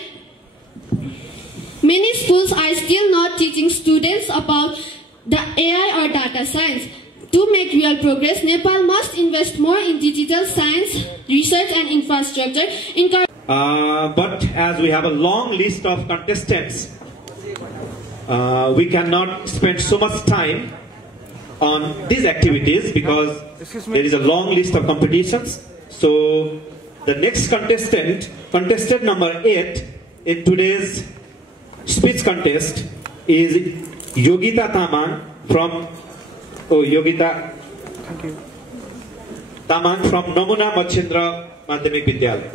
many schools are still not teaching students about the AI or data science. To make real progress, Nepal must invest more in digital science, research and infrastructure. But as we have a long list of contestants, we cannot spend so much time on these activities because there is a long list of competitions. So the next contestant number 8 in today's speech contest is Yogita Tamang from Tamang from Namuna Machendra Madhyamik Vidyalaya.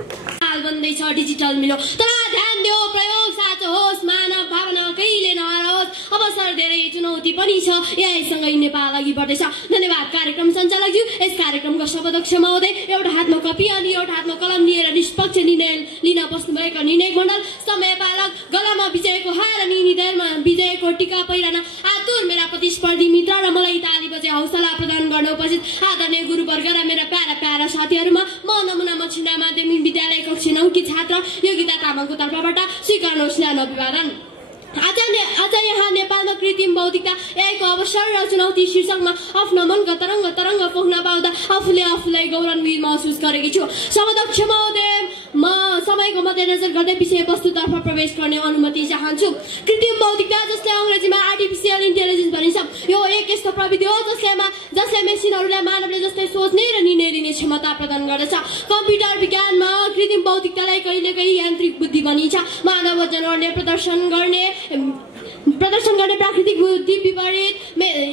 Digital मिलो तर ध्यान दियो प्रयोग साँचो होस् मानव भावना कहिले नहरोस् अवसर धेरै चुनौती पनि छ यहीसँगै नेपाल अघि बढ्दैछ धन्यवाद कार्यक्रम सञ्चालकज्यू यस कार्यक्रमको सभाध्यक्ष महोदय एउटा हातमा कपी अनि एउटा हातमा कलम लिएर निष्पक्ष निर्णय लिन बस्नुभएका निर्णायक मण्डल समय पालक गलामा विजयको हार अनि निधारमा विजयको टीका पहिरन आतुर मेरा प्रतिस्पर्धी मित्र र मलाई ताली बजे हौसला प्रदान गर्न उपस्थित आदरणीय गुरुवर्ग र मेरा प्यारा साथीहरुमा म नमुना मछिना माध्यमिक विद्यालय कक्षा 9 की छात्र योगिता तामाङको तर्फबाट स्वीकार्नुहोस् न्यानो अभिवादन। आज यहाँ नेपालमा कृत्रिम बौद्धिकता एआईको अवसर र चुनौती शीर्षकमा आफ्नो मनका तरंग पोख्न पाउँदा आफूलाई गौरवान्वित महसुस गरेकी छु। सभाध्यक्ष महोदय, म समयको समयको मध्यनजर गर्दै विषयवस्तुतर्फ प्रवेश गर्ने अनुमति चाहन्छु। कृत्रिम बौद्धिकता, जसलाई अङ्ग्रेजीमा आर्टिफिसियल इन्टेलिजेन्स भनिन्छ, यो एक यस्तो प्रविधि हो जसले मेसिनहरूलाई मानवले जस्तै सोच्ने र निर्णय लिने क्षमता प्रदान गर्दछ। कम्प्युटर विज्ञानमा कृत्रिम बौद्धिकतालाई कहिलेकाहीँ यान्त्रिक बुद्धि भनिन्छ। मानव जनावरले प्रदर्शन गर्ने प्राकृतिक बुद्धि विपरीत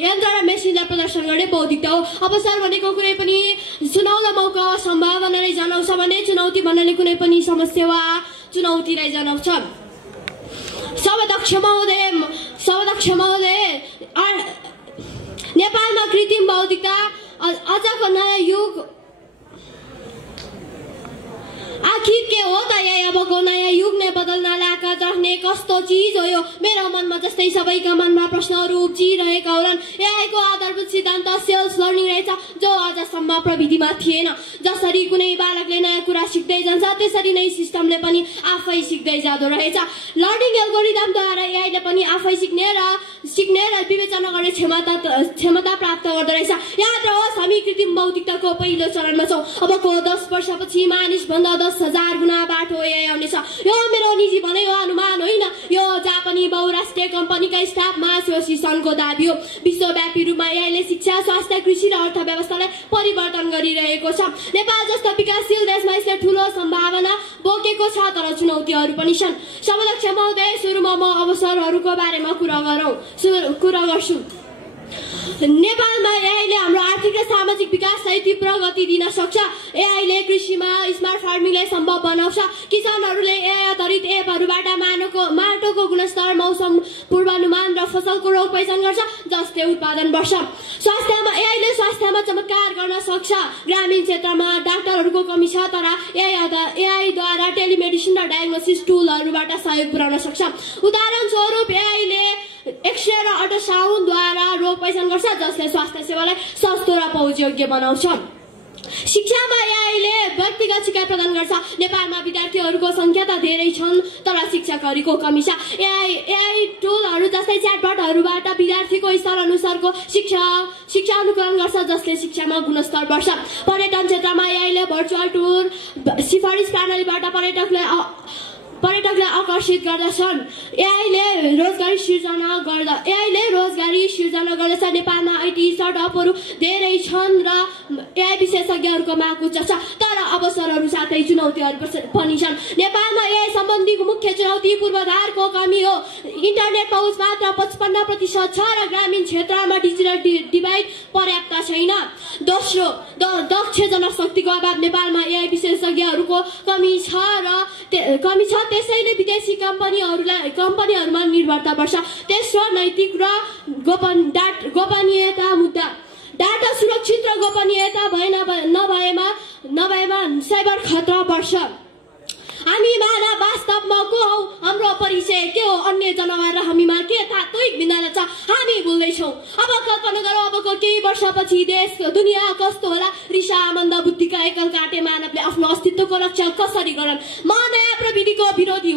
यन्त्र र मेसिनलाई प्रदर्शन गर्ने बौद्धिकता हो। अवसर भनेको कुनै पनि चुनौला मौका सम्भावनालाई जनाउँछ भने चुनौती भन्नाले कुनै पनि समस्या वा चुनौतीलाई जनाउँछ। सर्वदक्ष महोदय, नेपालमा कृत्रिम बौद्धिकता अझको नयाँ युग आखिर के हो त? अबको नयाँ युग नै बदल्न लाग्ने कस्तो चिज हो यो? मेरो मनमा जस्तै सबैका मनमा प्रश्नहरू उब्जिरहेका होलान्। एआईको आधारभूत सिद्धान्त सेल्फ लर्निङ रहेछ, जो आजसम्म प्रविधिमा थिएन। जसरी कुनै बालकले नयाँ कुरा सिक्दै जान्छ, त्यसरी नै सिस्टमले पनि आफै सिक्दै जाँदो रहेछ। लर्निङ एल्गोरिदमद्वारा एआईले पनि आफै सिक्ने र विवेचना गर्ने क्षमता प्राप्त गर्दो रहेछ। याद रहोस्, हामी कृत्रिम बौद्धिकताको पहिलो चरणमा छौँ। अबको 10 वर्षपछि मानिसभन्दा 10,000 गुणा बाटो एआई आउनेछ। यो मेरो निजी भनाइ हो, अनुमान होइन। यो जापानी बहुराष्ट्रिय कम्पनीका स्टाफ एसोसिएसनको दाबी हो। विश्वव्यापी रूपमा एआईले शिक्षा, स्वास्थ्य, कृषि र अर्थव्यवस्थालाई परिवर्तन गरिरहेको छ। नेपाल जस्तो विकासशील देशमा यसले ठूलो सम्भावना बोकेको छ, तर चुनौतीहरू पनि छन्। सर्वदक्ष महोदय, सुरुमा म अवसरहरूको बारेमा कुरा गर्छु। नेपालमा एआईले हाम्रो आर्थिक र सामाजिक विकासलाई तीव्र गति दिन सक्छ। एआईले कृषिमा स्मार्ट फार्मिङलाई सम्भव बनाउँछ। किसानहरूले एआई आधारित एपहरूबाट माटोको गुणस्तर, मौसम पूर्वानुमान र फसलको रोग पहिचान गर्छ, जसले उत्पादन बढ्छ। एआईले स्वास्थ्यमा चमत्कार गर्न सक्छ। ग्रामीण क्षेत्रमा डाक्टरहरूको कमी छ, तर एआईद्वारा टेलिमेडिसिन र डायग्नोसिस टुलहरूबाट सहयोग पुर्याउन सक्छ। उदाहरण स्वरूप एआईले एक्सरे र अल्ट्रासाउन्डद्वारा रोग पहिचान गर्छ, जसले स्वास्थ्य सेवालाई सस्तो र पहुँचयोग्य बनाउँछ। शिक्षामा एआईले व्यक्तिगत सिकाइ प्रदान गर्छ। नेपालमा विद्यार्थीहरूको संख्या त धेरै छन्, तर शिक्षकहरूको कमी छ। एआई टुलहरू जस्तै च्याटबटहरूबाट विद्यार्थीको स्तर अनुसारको शिक्षा अनुकरण गर्छ, जसले शिक्षामा गुणस्तर बढ्छ। पर्यटन क्षेत्रमा एआईले भर्चुअल टुर सिफारिस प्रणालीबाट पर्यटकलाई आकर्षित गर्दछन्। एआईले रोजगारी सिर्जना गर्दछ। नेपालमा आईटी स्टार्टअपहरू धेरै छन् र एआई विशेषज्ञहरूको माग उच्च छ, तर अवसरहरू साथै चुनौतीहरू पनि छन्। नेपालमा एआई सम्बन्धी मुख्य चुनौती पूर्वाधारको कमी हो। इन्टरनेट पहुँच मात्र 55% छ र ग्रामीण क्षेत्रमा डिजिटल डिभाइड पर्याप्त छैन। दोस्रो, दक्ष जनशक्तिको अभाव। नेपालमा एआई विशेषज्ञहरूको कमी छ, त्यसैले विदेशी कम्पनीहरूमा निर्भरता बढ्छ। तेस्रो, नैतिक र गोपनीयता मुद्दा। डाटा सुरक्षित र गोपनीयता नभएमा साइबर खतरा बढ्छ। हामी मानव वास्तवमा को हौ? हाम्रो परिचय के हो? अन्य जनावर र हामीमा के तात्विक भिन्नता छ? हामी भुल्दैछौँ। अब कल्पना गरौँ, अबको केही वर्षपछि दुनियाँ कस्तो होला? रिसा मन्द बुद्धिका एकल काटे मानवले आफ्नो अस्तित्वको रक्षा कसरी गरन्? म नयाँ प्रविधिको विरोधी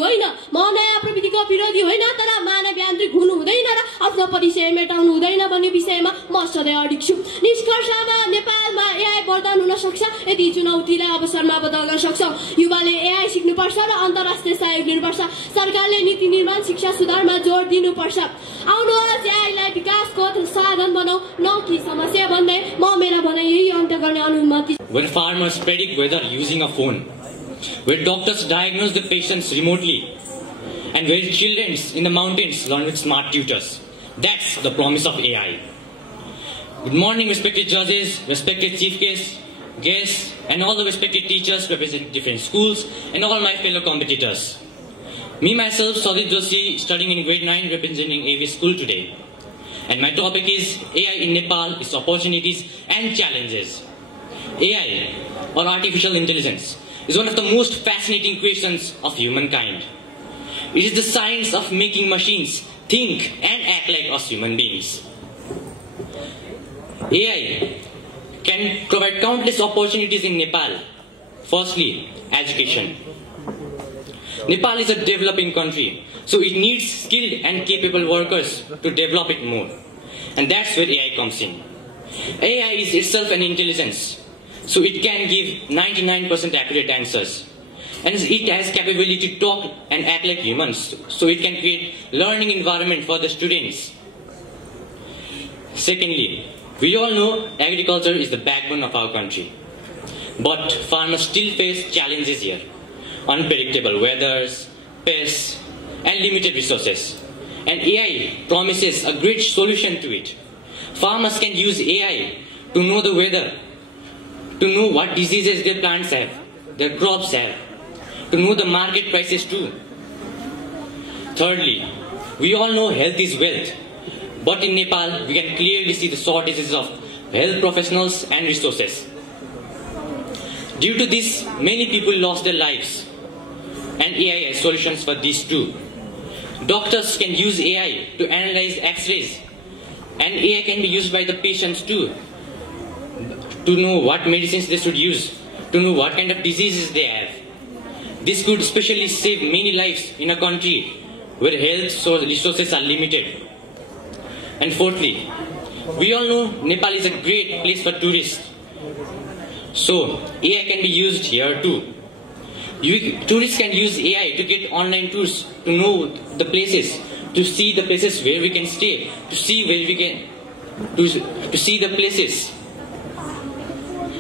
होइन, तर मानव यान्त्रिक हुनु हुँदैन र आफ्नो परिचय मेटाउनु हुँदैन भन्ने विषयमा म सधैँ अडिग छु। निष्कर्षमा नेपालमा एआई वर्धन हुन सक्छ यदि चुनौतीलाई अवसरमा बदल्न सक्छौँ। युवाले एआई सिक्नुपर्छ र अन्तर्राष्ट्रिय सहयोग लिनुपर्छ। सरकारले नीति निर्माण, शिक्षा सुधारमा जोड दिनुपर्छ। आउनुहोस्, एआईलाई विकासको साधन बनाऊ, न कि समस्या भन्दै म मेरा भनाइ यही अन्त्य गर्ने अनुमति। Where farmers predict weather using a phone, where doctors diagnose the patients remotely, and where children in the mountains learn with smart tutors. That's the promise of AI. Good morning, respected judges, respected chief guests, and all the respected teachers representing different schools, and all my fellow competitors. Me, myself, Sadit Joshi, studying in grade 9, representing AV School today. And my topic is AI in Nepal, its opportunities and challenges. AI, or artificial intelligence, is one of the most fascinating questions of humankind. It is the science of making machines think and act like us human beings. AI can provide countless opportunities in Nepal. Firstly, education. Nepal is a developing country, so it needs skilled and capable workers to develop it more. And that's where AI comes in. AI is itself an intelligence, so it can give 99% accurate answers. and it has capability to talk and act like humans, so it can create learning environment for the students. Secondly, we all know agriculture is the backbone of our country, but farmers still face challenges here. Unpredictable weathers, pests, and limited resources. And AI promises a great solution to it. Farmers can use AI to know the weather, to know what diseases their plants have, their crops have, to know the market prices too. Thirdly, we all know health is wealth, but in Nepal we can clearly see the shortages of health professionals and resources. Due to this, many people lost their lives, and AI has solutions for this too. Doctors can use AI to analyze X-rays, and AI can be used by the patients too, to know what medicines they should use, to know what kind of diseases they have. This could especially save many lives in a country where health resources are limited. And fourthly, we all know Nepal is a great place for tourists. So AI can be used here too. Tourists can use AI to get online tours, to know the places, to see the places where we can stay, to see where we can, to see the places.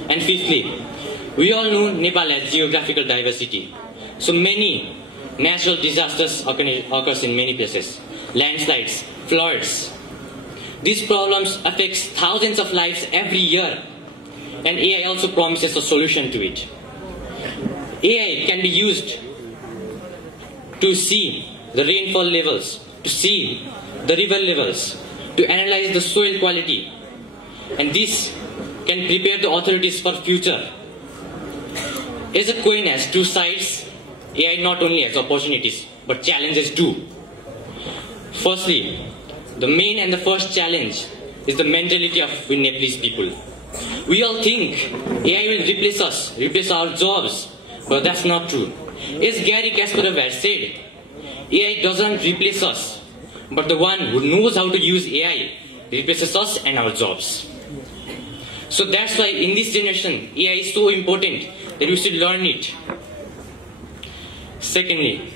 And fifthly, we all know Nepal has geographical diversity. So many natural disasters occurs in many places. Landslides, floods. These problems affect thousands of lives every year. And AI also promises a solution to it. AI can be used to see the rainfall levels, to see the river levels, to analyze the soil quality. And this can prepare the authorities for future. As a coin has two sides, AI not only has opportunities, but challenges too. Firstly, the main and the first challenge is the mentality of Nepalese people. We all think AI will replace us, replace our jobs, but that's not true. As Gary Kasparov has said, AI doesn't replace us, but the one who knows how to use AI replaces us and our jobs. So that's why in this generation, AI is so important that we should learn it. Secondly,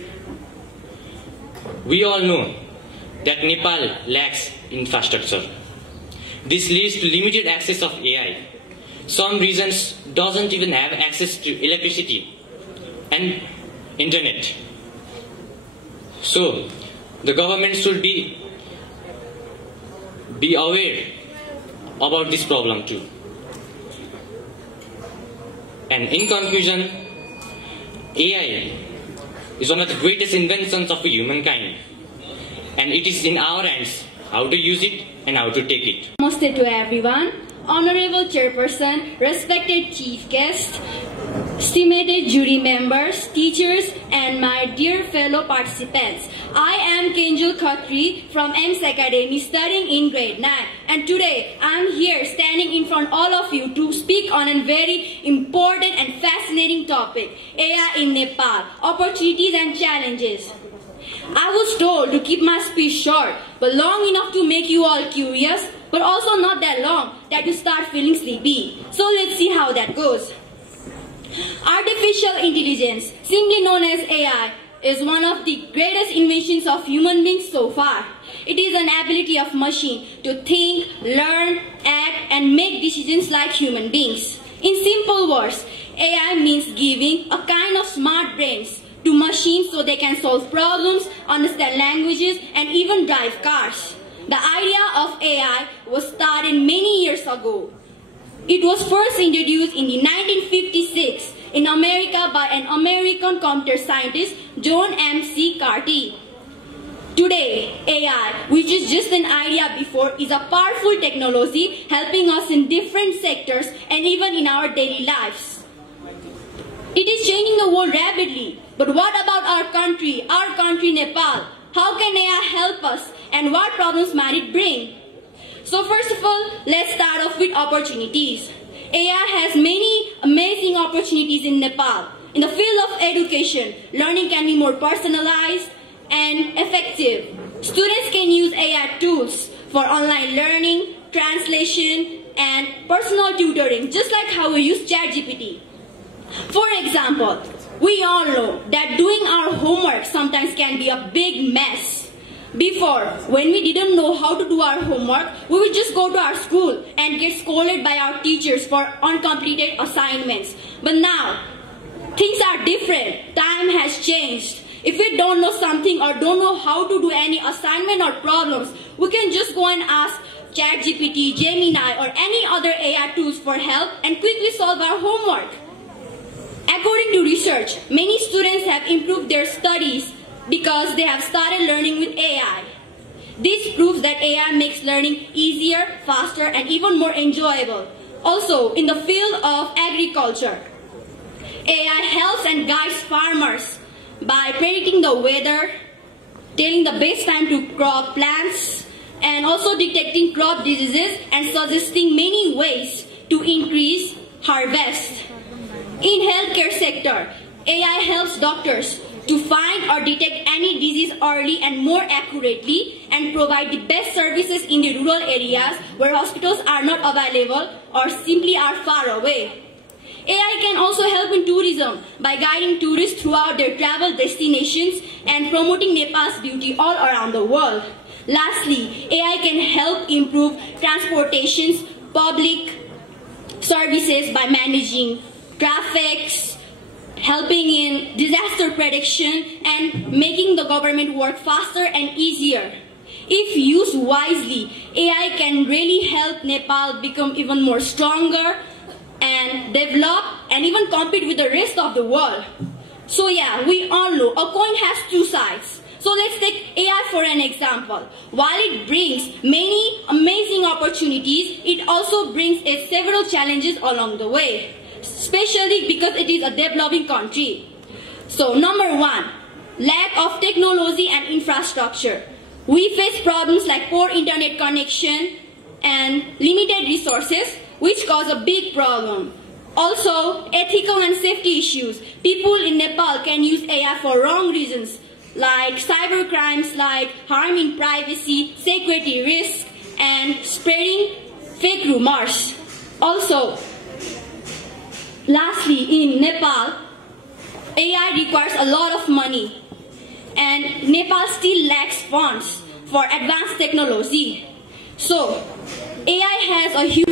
we all know that Nepal lacks infrastructure. This leads to limited access of AI. Some regions doesn't even have access to electricity and internet. So the government should be aware about this problem too. And in conclusion, AI is one of the greatest inventions of humankind, and it is in our hands how to use it and how to take it. Namaste to everyone. Honorable Chairperson, respected Chief Guest, estimated jury members, teachers, and my dear fellow participants. I am Kenjul Khatri from EMS Academy studying in grade 9, and today I am here standing in front of all of you to speak on a very important and fascinating topic, AI in Nepal, opportunities and challenges. I was told to keep my speech short, but long enough to make you all curious, but also not that long that you start feeling sleepy. So let's see how that goes. Artificial intelligence, simply known as AI, is one of the greatest inventions of human beings so far. It is an ability of machine to think, learn, act, and make decisions like human beings. In simple words, AI means giving a kind of smart brains to machines so they can solve problems, understand languages, and even drive cars. The idea of AI was started many years ago. It was first introduced in 1956 in America by an American computer scientist, John M.C. Carty. Today, AI, which is just an idea before, is a powerful technology helping us in different sectors and even in our daily lives. It is changing the world rapidly. But what about our country Nepal? How can AI help us and what problems might it bring? So first of all, let's start off with opportunities. AI has many amazing opportunities in Nepal. In the field of education, learning can be more personalized and effective. Students can use AI tools for online learning, translation, and personal tutoring, just like how we use ChatGPT. For example, We all know that doing our homework sometimes can be a big mess. Before, when we didn't know how to do our homework, we would just go to our school and get scolded by our teachers for uncompleted assignments. But now, things are different. Time has changed. If we don't know something or don't know how to do any assignment or problems, we can just go and ask ChatGPT, Gemini, or any other AI tools for help and quickly solve our homework. According to research, many students have improved their studies because they have started learning with AI. This proves that AI makes learning easier, faster, and even more enjoyable. Also, in the field of agriculture, AI helps and guides farmers by predicting the weather, telling the best time to crop plants, and also detecting crop diseases and suggesting many ways to increase harvest. In healthcare sector, AI helps doctors to find or detect any disease early and more accurately and provide the best services in the rural areas where hospitals are not available or simply are far away. AI can also help in tourism by guiding tourists throughout their travel destinations and promoting Nepal's beauty all around the world. Lastly, AI can help improve transportation's public services by managing traffic, helping in disaster prediction, and making the government work faster and easier. If used wisely, AI can really help Nepal become even more stronger and develop and even compete with the rest of the world. So yeah, we all know a coin has two sides. So let's take AI for an example. While it brings many amazing opportunities, it also brings several challenges along the way, especially because it is a developing country. So number one, lack of technology and infrastructure. We face problems like poor internet connection and limited resources, which cause a big problem. Also, ethical and safety issues. People in Nepal can use AI for wrong reasons, like cyber crimes, like harming privacy, security risk, and spreading fake rumors. Also, lastly, in Nepal, AI requires a lot of money, and Nepal still lacks funds for advanced technology. So, AI has a huge...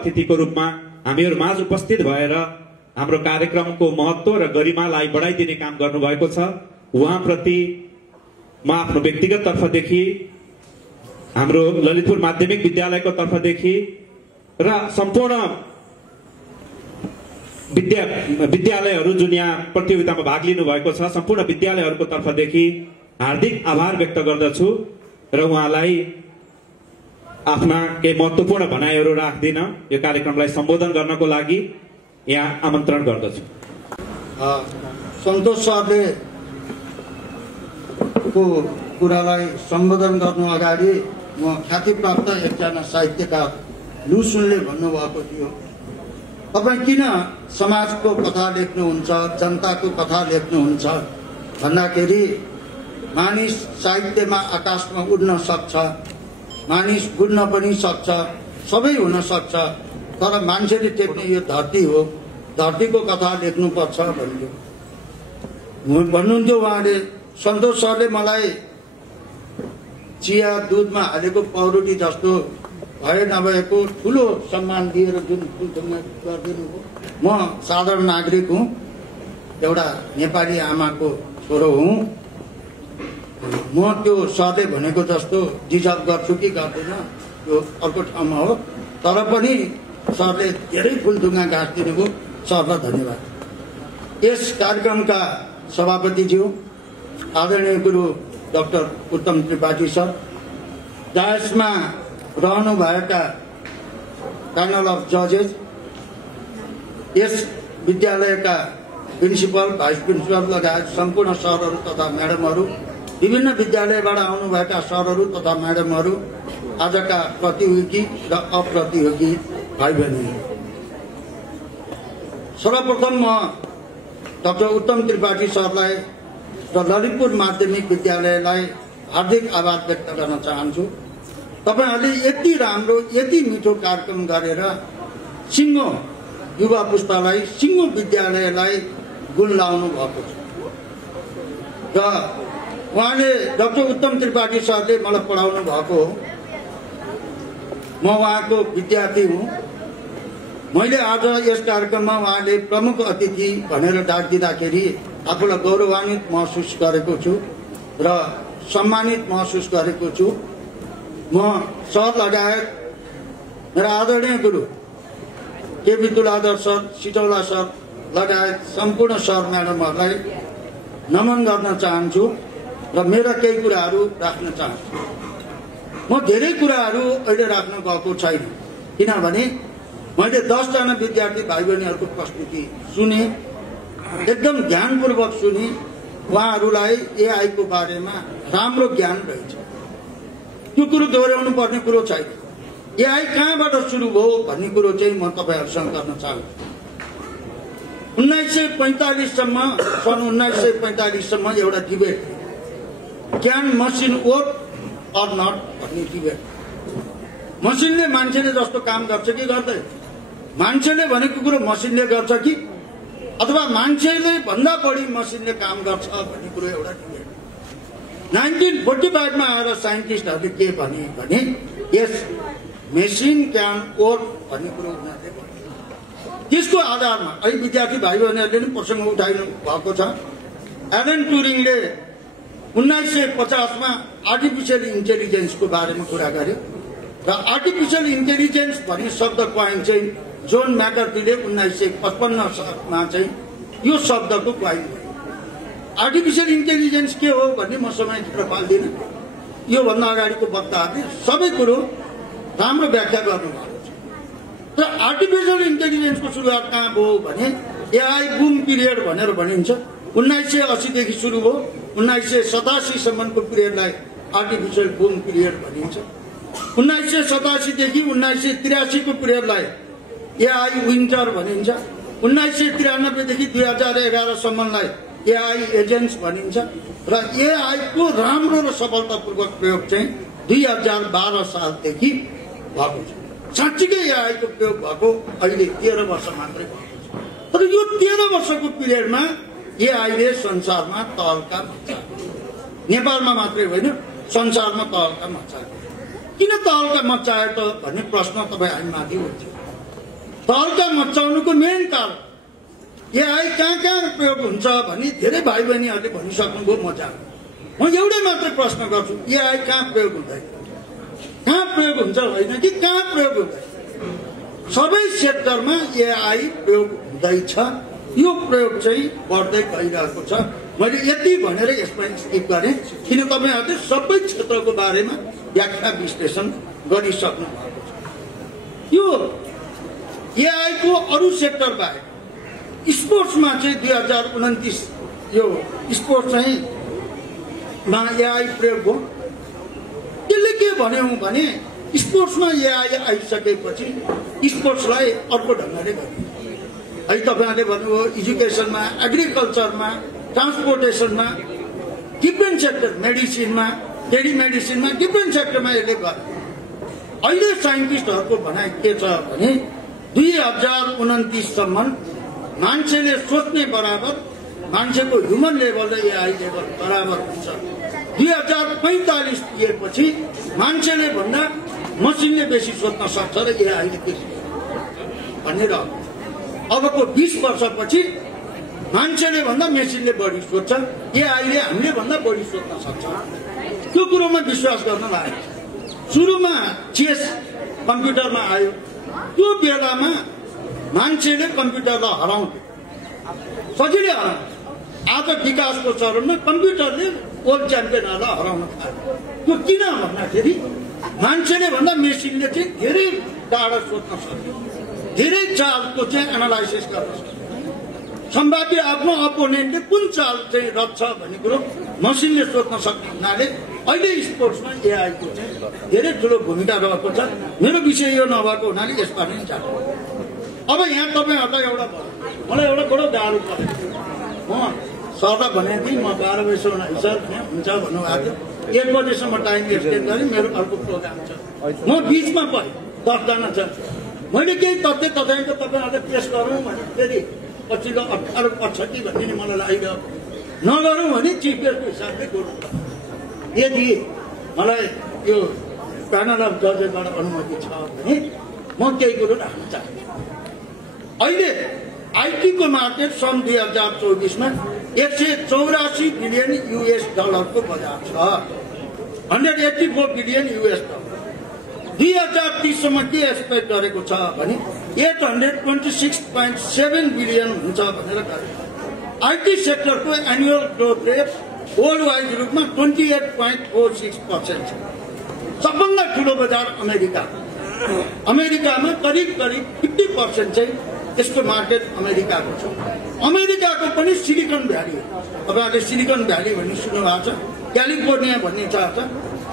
अतिथिको रूपमा हामीहरु माझ उपस्थित भएर हाम्रो कार्यक्रमको महत्व र गरिमालाई बढाइदिने काम गर्नुभएको छ। उहाँप्रति म आफ्नो व्यक्तिगत तर्फदेखि, हाम्रो ललितपुर माध्यमिक विद्यालयको तर्फदेखि र सम्पूर्ण विद्यालयहरू जुन यहाँ प्रतियोगितामा भाग लिनु भएको छ, सम्पूर्ण विद्यालयहरूको तर्फदेखि हार्दिक आभार व्यक्त गर्दछु र उहाँलाई आफ्ना केही महत्त्वपूर्ण भनाइहरू राख्दिन यो कार्यक्रमलाई सम्बोधन गर्नको लागि यहाँ आमन्त्रण गर्दछु। सन्तोष सरले को कुरालाई सम्बोधन गर्नु अगाडि म ख्यातिप्राप्त एकजना साहित्यकार लुसुनले भन्नुभएको थियो, तपाईँ किन समाजको कथा लेख्नुहुन्छ, जनताको कथा लेख्नुहुन्छ भन्दाखेरि मानिस साहित्यमा आकाशमा उड्न सक्छ, मानिस बुझ्न पनि सक्छ, सबै हुन सक्छ, तर मान्छेले टेक्ने यो धरती हो, धरतीको कथा लेख्नुपर्छ भन्नुहुन्थ्यो उहाँले। सन्तोष सरले मलाई चिया दुधमा हालेको पाउरोटी जस्तो भए नभएको ठुलो सम्मान दिएर जुन गरिदिनु हो। म साधारण नागरिक हुँ, एउटा नेपाली आमाको छोरो हुँ। म त्यो सरले भनेको जस्तो डिजर्भ गर्छु कि गर्दैन त्यो अर्को ठाउँमा हो, तर पनि सरले धेरै फुलढुङ्गा गाँसिदिनु हो। सरलाई धन्यवाद। यस कार्यक्रमका सभापतिज्यू आदरणीय गुरु डाक्टर उत्तम त्रिपाठी सर, डायसमा रहनुभएका प्यानल अफ जजेस, यस विद्यालयका प्रिन्सिपल, भाइस प्रिन्सिपल लगायत सम्पूर्ण सरहरू तथा म्याडमहरू, विभिन्न विद्यालयबाट आउनुभएका सरहरू तथा म्याडमहरू, आजका प्रतियोगी र अप्रतियोगी भाइ बहिनी, सर्वप्रथम म डाक्टर उत्तम त्रिपाठी सरलाई र ललितपुर माध्यमिक विद्यालयलाई हार्दिक आभार व्यक्त गर्न चाहन्छु। तपाईहरूले यति राम्रो, यति मिठो कार्यक्रम गरेर सिङ्गो युवा पुस्तालाई, सिङ्गो विद्यालयलाई गुण लाउनु भएको छ। र उहाँले डाक्टर उत्तम त्रिपाठी सरले मलाई पढाउनु भएको हो, म उहाँको विद्यार्थी हुँ। मैले आज यस कार्यक्रममा उहाँले प्रमुख अतिथि भनेर डाक दिँदाखेरि आफूलाई गौरवान्वित महसुस गरेको छु र सम्मानित महसुस गरेको छु। म सर लगायत मेरा आदरणीय गुरु KB Tuladhar sir, Sitaula sir लगायत सम्पूर्ण सर म्याडमहरूलाई नमन गर्न चाहन्छु र मेरा केही कुराहरू राख्न चाहन्छु। म धेरै कुराहरू अहिले राख्न गएको छैन, किनभने मैले 10 जना विद्यार्थी भाइ बहिनीहरूको प्रस्तुति सुने, एकदम ध्यानपूर्वक सुने। उहाँहरूलाई एआई को बारेमा राम्रो ज्ञान रहेछ, त्यो कुरो दोहोऱ्याउनु पर्ने कुरो छैन। एआई कहाँबाट सुरु भयो भन्ने कुरो चाहिँ म तपाईहरुसँग गर्न चाहन्छु। 1945 सम्म, सन् 1945 सम्म एउटा debate, can machine work or not भन्ने डिबेट। मसिनले मान्छेले जस्तो काम गर्छ कि गर्दैन, मान्छेले भनेको कुरो मसिनले गर्छ कि अथवा मान्छेले भन्दा बढी मसिनले काम गर्छ भन्ने कुरो एउटा डिबेट। 1945 मा आएर साइन्टिस्टहरूले के भने यस मेसिन क्यान वर्क भन्ने कुरो उनीहरूले भने। त्यसको आधारमा अहिले विद्यार्थी भाइ बहिनीहरूले पनि प्रसङ्ग उठाइनु भएको छ। एलन ट्युरिङले 1950 मा आर्टिफिसियल इन्टेलिजेन्सको बारेमा कुरा गरे र आर्टिफिसियल इन्टेलिजेन्स भन्ने शब्द क्वाइन चाहिँ जोन म्याकर्थीले 1955 मा चाहिँ यो शब्दको क्वाइन भयो। आर्टिफिसियल इन्टेलिजेन्स के हो भन्ने म समय भित्र पाल्दिनँ। यो भन्दा अगाडिको वक्ताहरूले सबै कुरो राम्रो व्याख्या गर्नुभएको छ। तर आर्टिफिसियल इन्टेलिजेन्सको सुरुवात कहाँ भयो भने एआई बुम पिरियड भनेर भनिन्छ। 1980 देखि सुरु भयो, 1987 सम्मको पिरियडलाई आर्टिफिसियल बुम पिरियड भनिन्छ। 1987 देखि 1983 को पिरियडलाई एआई विन्टर भनिन्छ। 1993 देखि 2011 सम्मलाई एआई एजेन्ट्स भनिन्छ र एआई को राम्रो र सफलतापूर्वक प्रयोग चाहिँ 2012 सालदेखि भएको छ। साँच्चीकै एआई को प्रयोग भएको अहिले 13 वर्ष मात्रै भएको छ। तर यो 13 वर्षको पिरियडमा एआईले संसारमा तहल्का मचायो। नेपालमा मात्रै होइन, संसारमा तहल्का मचायो। किन तहल्का मचायो त भन्ने प्रश्न तपाईँ हामीमाथि हुन्छ। तहल्का मचाउनुको मेन कारण एआई कहाँ प्रयोग हुन्छ भनी धेरै भाइ बहिनीहरूले भनिसक्नुभयो। म एउटै मात्रै प्रश्न गर्छु, एआई कहाँ प्रयोग हुँदैन? कहाँ प्रयोग हुन्छ होइन कि कहाँ प्रयोग हुँदैन? सबै सेक्टरमा एआई प्रयोग हुँदैछ। यो प्रयोग चाहिँ बढ्दै गइरहेको छ। मैले यति भनेर यसमा स्किप गरेँ किन तपाईहरुले सबै क्षेत्रको बारेमा व्याख्या विश्लेषण गरिसक्नु भएको छ। यो एआई को अरु सेक्टर बाहेक स्पोर्ट्समा चाहिँ 2029 यो स्पोर्ट्स चाहिँ मा एआई प्रयोग भयो। त्यसले के भन्यो भने स्पोर्ट्समा एआई आइसकेपछि स्पोर्ट्सलाई अर्को ढङ्गले गर्यो है। तपाईँहरूले भन्नुभयो एजुकेसनमा, एग्रिकल्चरमा, ट्रान्सपोर्टेसनमा, डिफ्रेन्ट सेक्टर, मेडिसिनमा, टेलिमेडिसिनमा, डिफ्रेन्ट सेक्टरमा यसले गर्यो। अहिले साइन्टिस्टहरूको भनाइ के छ भने 2029 सम्म मान्छेले सोच्ने बराबर, मान्छेको ह्युमन लेभल र एआई लेभल बराबर हुन्छ। 2045 पुगेपछि मान्छेले भन्दा मसिनले बेसी सोच्न सक्छ र एआईले बेसी भनेर अबको 20 वर्षपछि मान्छेले भन्दा मेसिनले बढी सोध्छ, एआईले हामीले भन्दा बढी सोध्न सक्छ। त्यो कुरोमा विश्वास गर्न लाग्यो। सुरुमा चेस कम्प्युटरमा आयो, त्यो बेलामा मान्छेले कम्प्युटरलाई हराउँथ्यो, सजिलै हराउँथ्यो। आज विकासको चरणमा कम्प्युटरले वर्ल्ड च्याम्पियनहरूलाई हराउन थाल्यो। त्यो किन भन्दाखेरि मान्छेले भन्दा मेसिनले चाहिँ धेरै टाढा सोध्न सक्यो, धेरै चालको चाहिँ एनालाइसिस गर्न सक्यो। सम्भाव्य आफ्नो अपोनेन्टले कुन चाल चाहिँ रच्छ भन्ने कुरो मसिनले सोध्न सक्ने हुनाले अहिले स्पोर्ट्समा एआईको चाहिँ धेरै ठुलो भूमिका रहेको छ। मेरो विषय यो नभएको हुनाले यसबारे नै जान्छु। अब यहाँ तपाईँहरूलाई मलाई एउटा बडो गाह्रो पर्यो। म सरलाई भनेको थिएँ म 12 बजीसम्म हिसाब हुन्छ भन्नुभएको थियो। 1 बजीसम्म टाइम एक्सटेन्ड गरेँ, मेरो अर्को प्रोग्राम छ। म बिचमा परेँ, 10 जना छ। मैले केही तथ्य तथ्याङ्क तपाईँहरूलाई पेस गरौँ भने फेरि पछिल्लो 18-65 भन्ने नि मलाई लागिरह्यो। नगरौँ भने चिफ गेस्टको हिसाबले गर्नु। यदि मलाई यो प्यानल अफ जजेसबाट अनुमति छ भने म केही कुरो राख्न चाहन्छु। अहिले आइटीको मार्केट सन् 2024मा $184 बिलियन को बजार छ। $184 बिलियन। 2030 सम्म के एक्सपेक्ट गरेको छ भने 826.7 बिलियन हुन्छ भनेर गरेको। आईटी सेक्टरको annual growth rate world wide रूपमा 28.46% छ। सबभन्दा ठुलो बजार अमेरिका। अमेरिकामा करिब 50% चाहिँ यसको मार्केट अमेरिकाको छ। अमेरिकाको पनि सिलिकन भ्याली हो। तपाईँहरूले सिलिकन भ्याली भन्ने सुन्नु भएको छ, क्यालिफोर्निया भन्ने छ,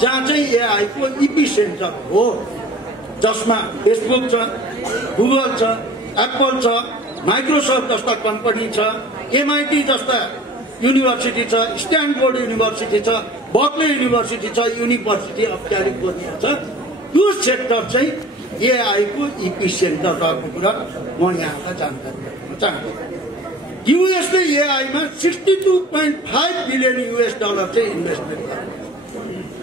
जहाँ चाहिँ एआईको इपी सेन्टर हो, जसमा फेसबुक छ, गुगल छ, एप्पल छ, माइक्रोसफ्ट जस्ता कम्पनी छ, एमआईटी जस्ता युनिभर्सिटी छ, स्ट्यानफोर्ड युनिभर्सिटी छ, बर्कले युनिभर्सिटी छ, युनिभर्सिटी अफ क्यालिफोर्निया छ। त्यो सेक्टर चाहिँ एआईको इपी सेन्टर रहेको कुरा म यहाँलाई जानकारी दिन चाहन्छु। युएसले एआईमा $62.5 बिलियन चाहिँ इन्भेस्टमेन्ट गर्यो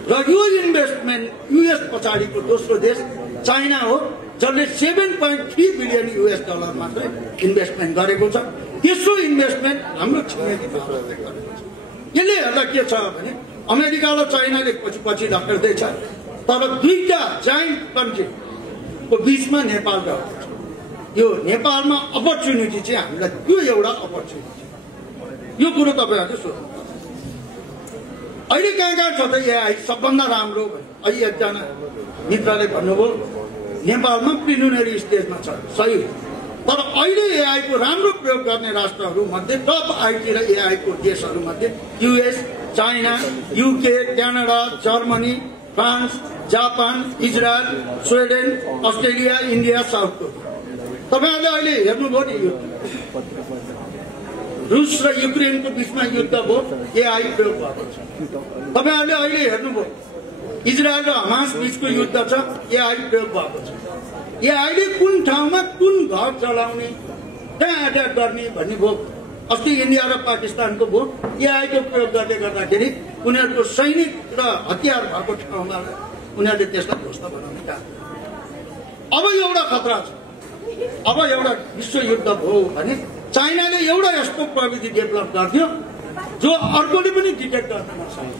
र यो इन्भेस्टमेन्ट युएस पछाडिको दोस्रो देश चाइना हो, जसले $7.3 बिलियन मात्रै इन्भेस्टमेन्ट गरेको छ। तेस्रो इन्भेस्टमेन्ट हाम्रो छिमेकी भारतले गरेको छ। यसले हेर्दा के छ भने अमेरिका र चाइनाले पछि ढल्दैछ, तर दुईटा जाइन्ट कन्ट्रीको बिचमा नेपाल रहेको छ। यो नेपालमा अपर्च्युनिटी चाहिँ हामीलाई त्यो एउटा अपर्च्युनिटी, यो कुरो तपाईँहरूले सोध्नु। अहिले कहाँ छ त एआई सबभन्दा राम्रो भने अहिले एकजना मित्रले भन्नुभयो नेपालमा प्रिलिमिनरी स्टेजमा छ, सही हो। तर अहिले एआईको राम्रो प्रयोग गर्ने राष्ट्रहरू मध्ये टप आईटी र एआईको देशहरू मध्ये US, China, UK, Canada, Germany, France, Japan, Israel, Sweden, Australia, India, south Korea. तपाईँहरूले अहिले हेर्नुभयो नि, रुस र युक्रेनको बिचमा युद्ध भयो, एआई प्रयोग भएको छ। तपाईँहरूले अहिले हेर्नुभयो इजरायल र हमास बिचको युद्ध छ, एआई प्रयोग भएको छ। एआईले कुन ठाउँमा कुन घर चलाउने, कहाँ एट्याक गर्ने भन्ने भयो। अस्ति इन्डिया र पाकिस्तानको भयो, एआईको प्रयोग गर्ने गर्दाखेरि उनीहरूको सैनिक र हतियार भएको ठाउँमा उनीहरूले त्यसलाई ध्वस्त बनाउने काम। अब एउटा खतरा छ। अब एउटा विश्वयुद्ध भयो भने चाइनाले एउटा यस्तो प्रविधि डेभलप गर्थ्यो जो अर्कोले पनि डिटेक्ट गर्न नसक्छ।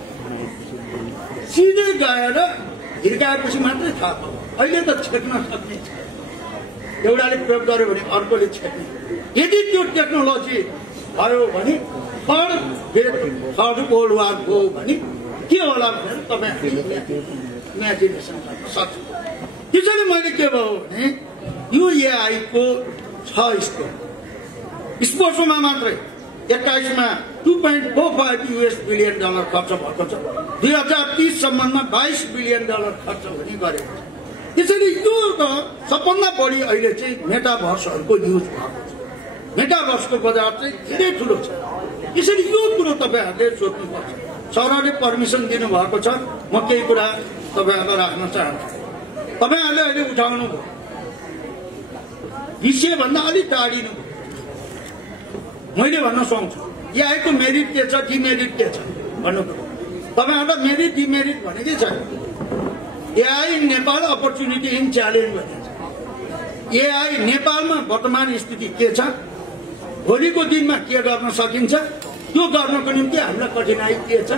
सिधै गएर हिर्काएपछि मात्रै थाहा पायो। अहिले त छेक्न सक्ने, एउटाले प्रयोग गर्यो भने अर्कोले छेक्ने। यदि त्यो टेक्नोलोजी भयो भने थर्ड वर्ल्ड वार भयो भने के होला भनेर तपाईँहरूले इमेजिनेसन गर्न सक्छ। त्यसैले मैले के भयो भने यो एआईको 6 स्कोप। स्पोर्ट्समा मात्रै 21मा $2.45 बिलियन खर्च भएको छ। 2030 सम्ममा $22 बिलियन खर्च हुने गरेको छ। त्यसैले यो त सबभन्दा बढी अहिले चाहिँ मेटाभर्सहरूको युज भएको छ। मेटाभर्सको बजार चाहिँ धेरै ठुलो छ। यसरी यो कुरो तपाईहरुले सोध्नुपर्छ। सरले पर्मिसन दिनुभएको छ, म केही कुरा तपाईहरुलाई राख्न चाहन्छु। तपाईहरुले अहिले उठाउनु भयो, विषय भन्दा अलि टाढिनु भयो। मैले भन्न सक्छु एआईको मेरिट के छ, डिमेरिट के छ भन्नु पर्यो। तपाईहरुलाई मेरिट डिमेरिट भनेकै छैन। AI in Nepal opportunity in challenge भनिन्छ। एआई नेपालमा वर्तमान स्थिति के छ, भोलिको दिनमा के गर्न सकिन्छ, त्यो गर्नको निम्ति हामीलाई कठिनाई के छ,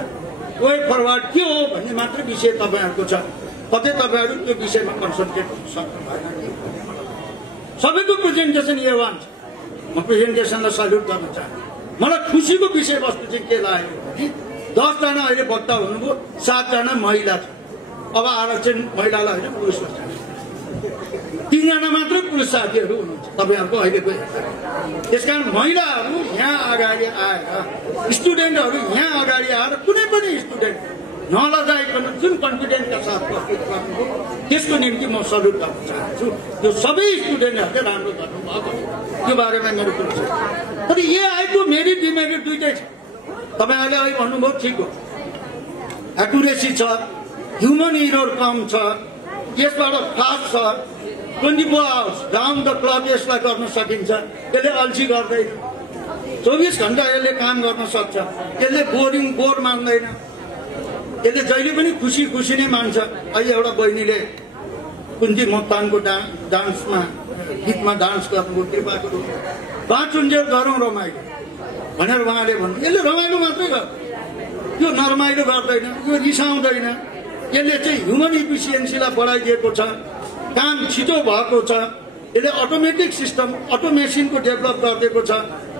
वे फरवर्ड के हो भन्ने मात्र विषय तपाईहरुको छ। कतै तपाईहरु त्यो विषयमा कन्सन्ट्रेट गर्न सक्नु भएन। सबैको प्रेजेन्टेसन A1 छ। म प्रेजेन्टेसनलाई सल्युट गर्न चाहन्छु। मलाई खुसीको विषयवस्तु चाहिँ के लाग्यो भने 10 जना अहिले वक्ता हुनुभयो, 7 जना महिला छ। अब आरक्षण महिलालाई होइन पुरुषलाई छ। 3 जना मात्र पुरुष साथीहरू हुनुहुन्छ तपाईहरुको अहिलेको। त्यसकारण महिलाहरू यहाँ अगाडि आएर, स्टुडेन्टहरू यहाँ अगाडि आएर कुनै पनि स्टुडेन्ट नलजाइकन जुन कन्फिडेन्सका साथ प्रस्तुत गर्नुभयो त्यसको निम्ति म सल्युट गर्न चाहन्छु। त्यो सबै स्टुडेन्टहरूले राम्रो गर्नुभएको त्यो बारेमा मेरो कुरा छ। तर एआईको मेरिट डिमेरिट दुईटै छ। तपाईहरुले अहिले भन्नुभयो ठिक हो, एक्युरेसी छ, ह्युमन एरर कम छ, यसबाट फास्ट छ, 24 आवर्स डाउन द क्लक यसलाई गर्न सकिन्छ। यसले अल्छी गर्दैन, 24 घण्टा यसले काम गर्न सक्छ। यसले बोर मान्दैन, यसले जहिले पनि खुसी खुसी नै मान्छ। अहिले एउटा बहिनीले कुन्ती मोक्तानको डान्समा गीतमा डान्स गर्नुभयो, कृपाको बाँचुन्जेल गरौँ रमाइलो भनेर उहाँले भन्नु। यसले रमाइलो मात्रै गर्छ, यो नरमाइलो गर्दैन, यो रिसाउँदैन। यसले चाहिँ ह्युमन इफिसियन्सीलाई बढाइदिएको छ, काम छिटो भएको छ। यसले अटोमेटिक सिस्टम अटोमेसनको डेभलप गरिदिएको छ।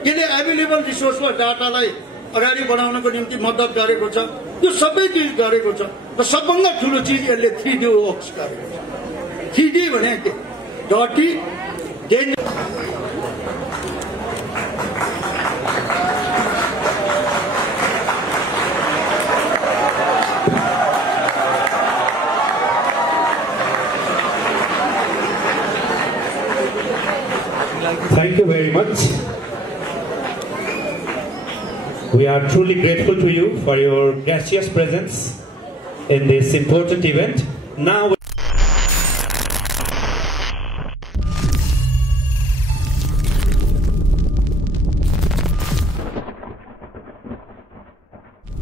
यसले एभाइलेबल रिसोर्स र डाटालाई अगाडि बढाउनको निम्ति मद्दत गरेको छ। यो सबै चिज गरेको छ। र सबभन्दा ठुलो चिज यसले 3D वर्क्स गरेको छ। 3D भने के, डटी danger. Thank you very much. We are truly grateful to you for your gracious presence in this important event. Now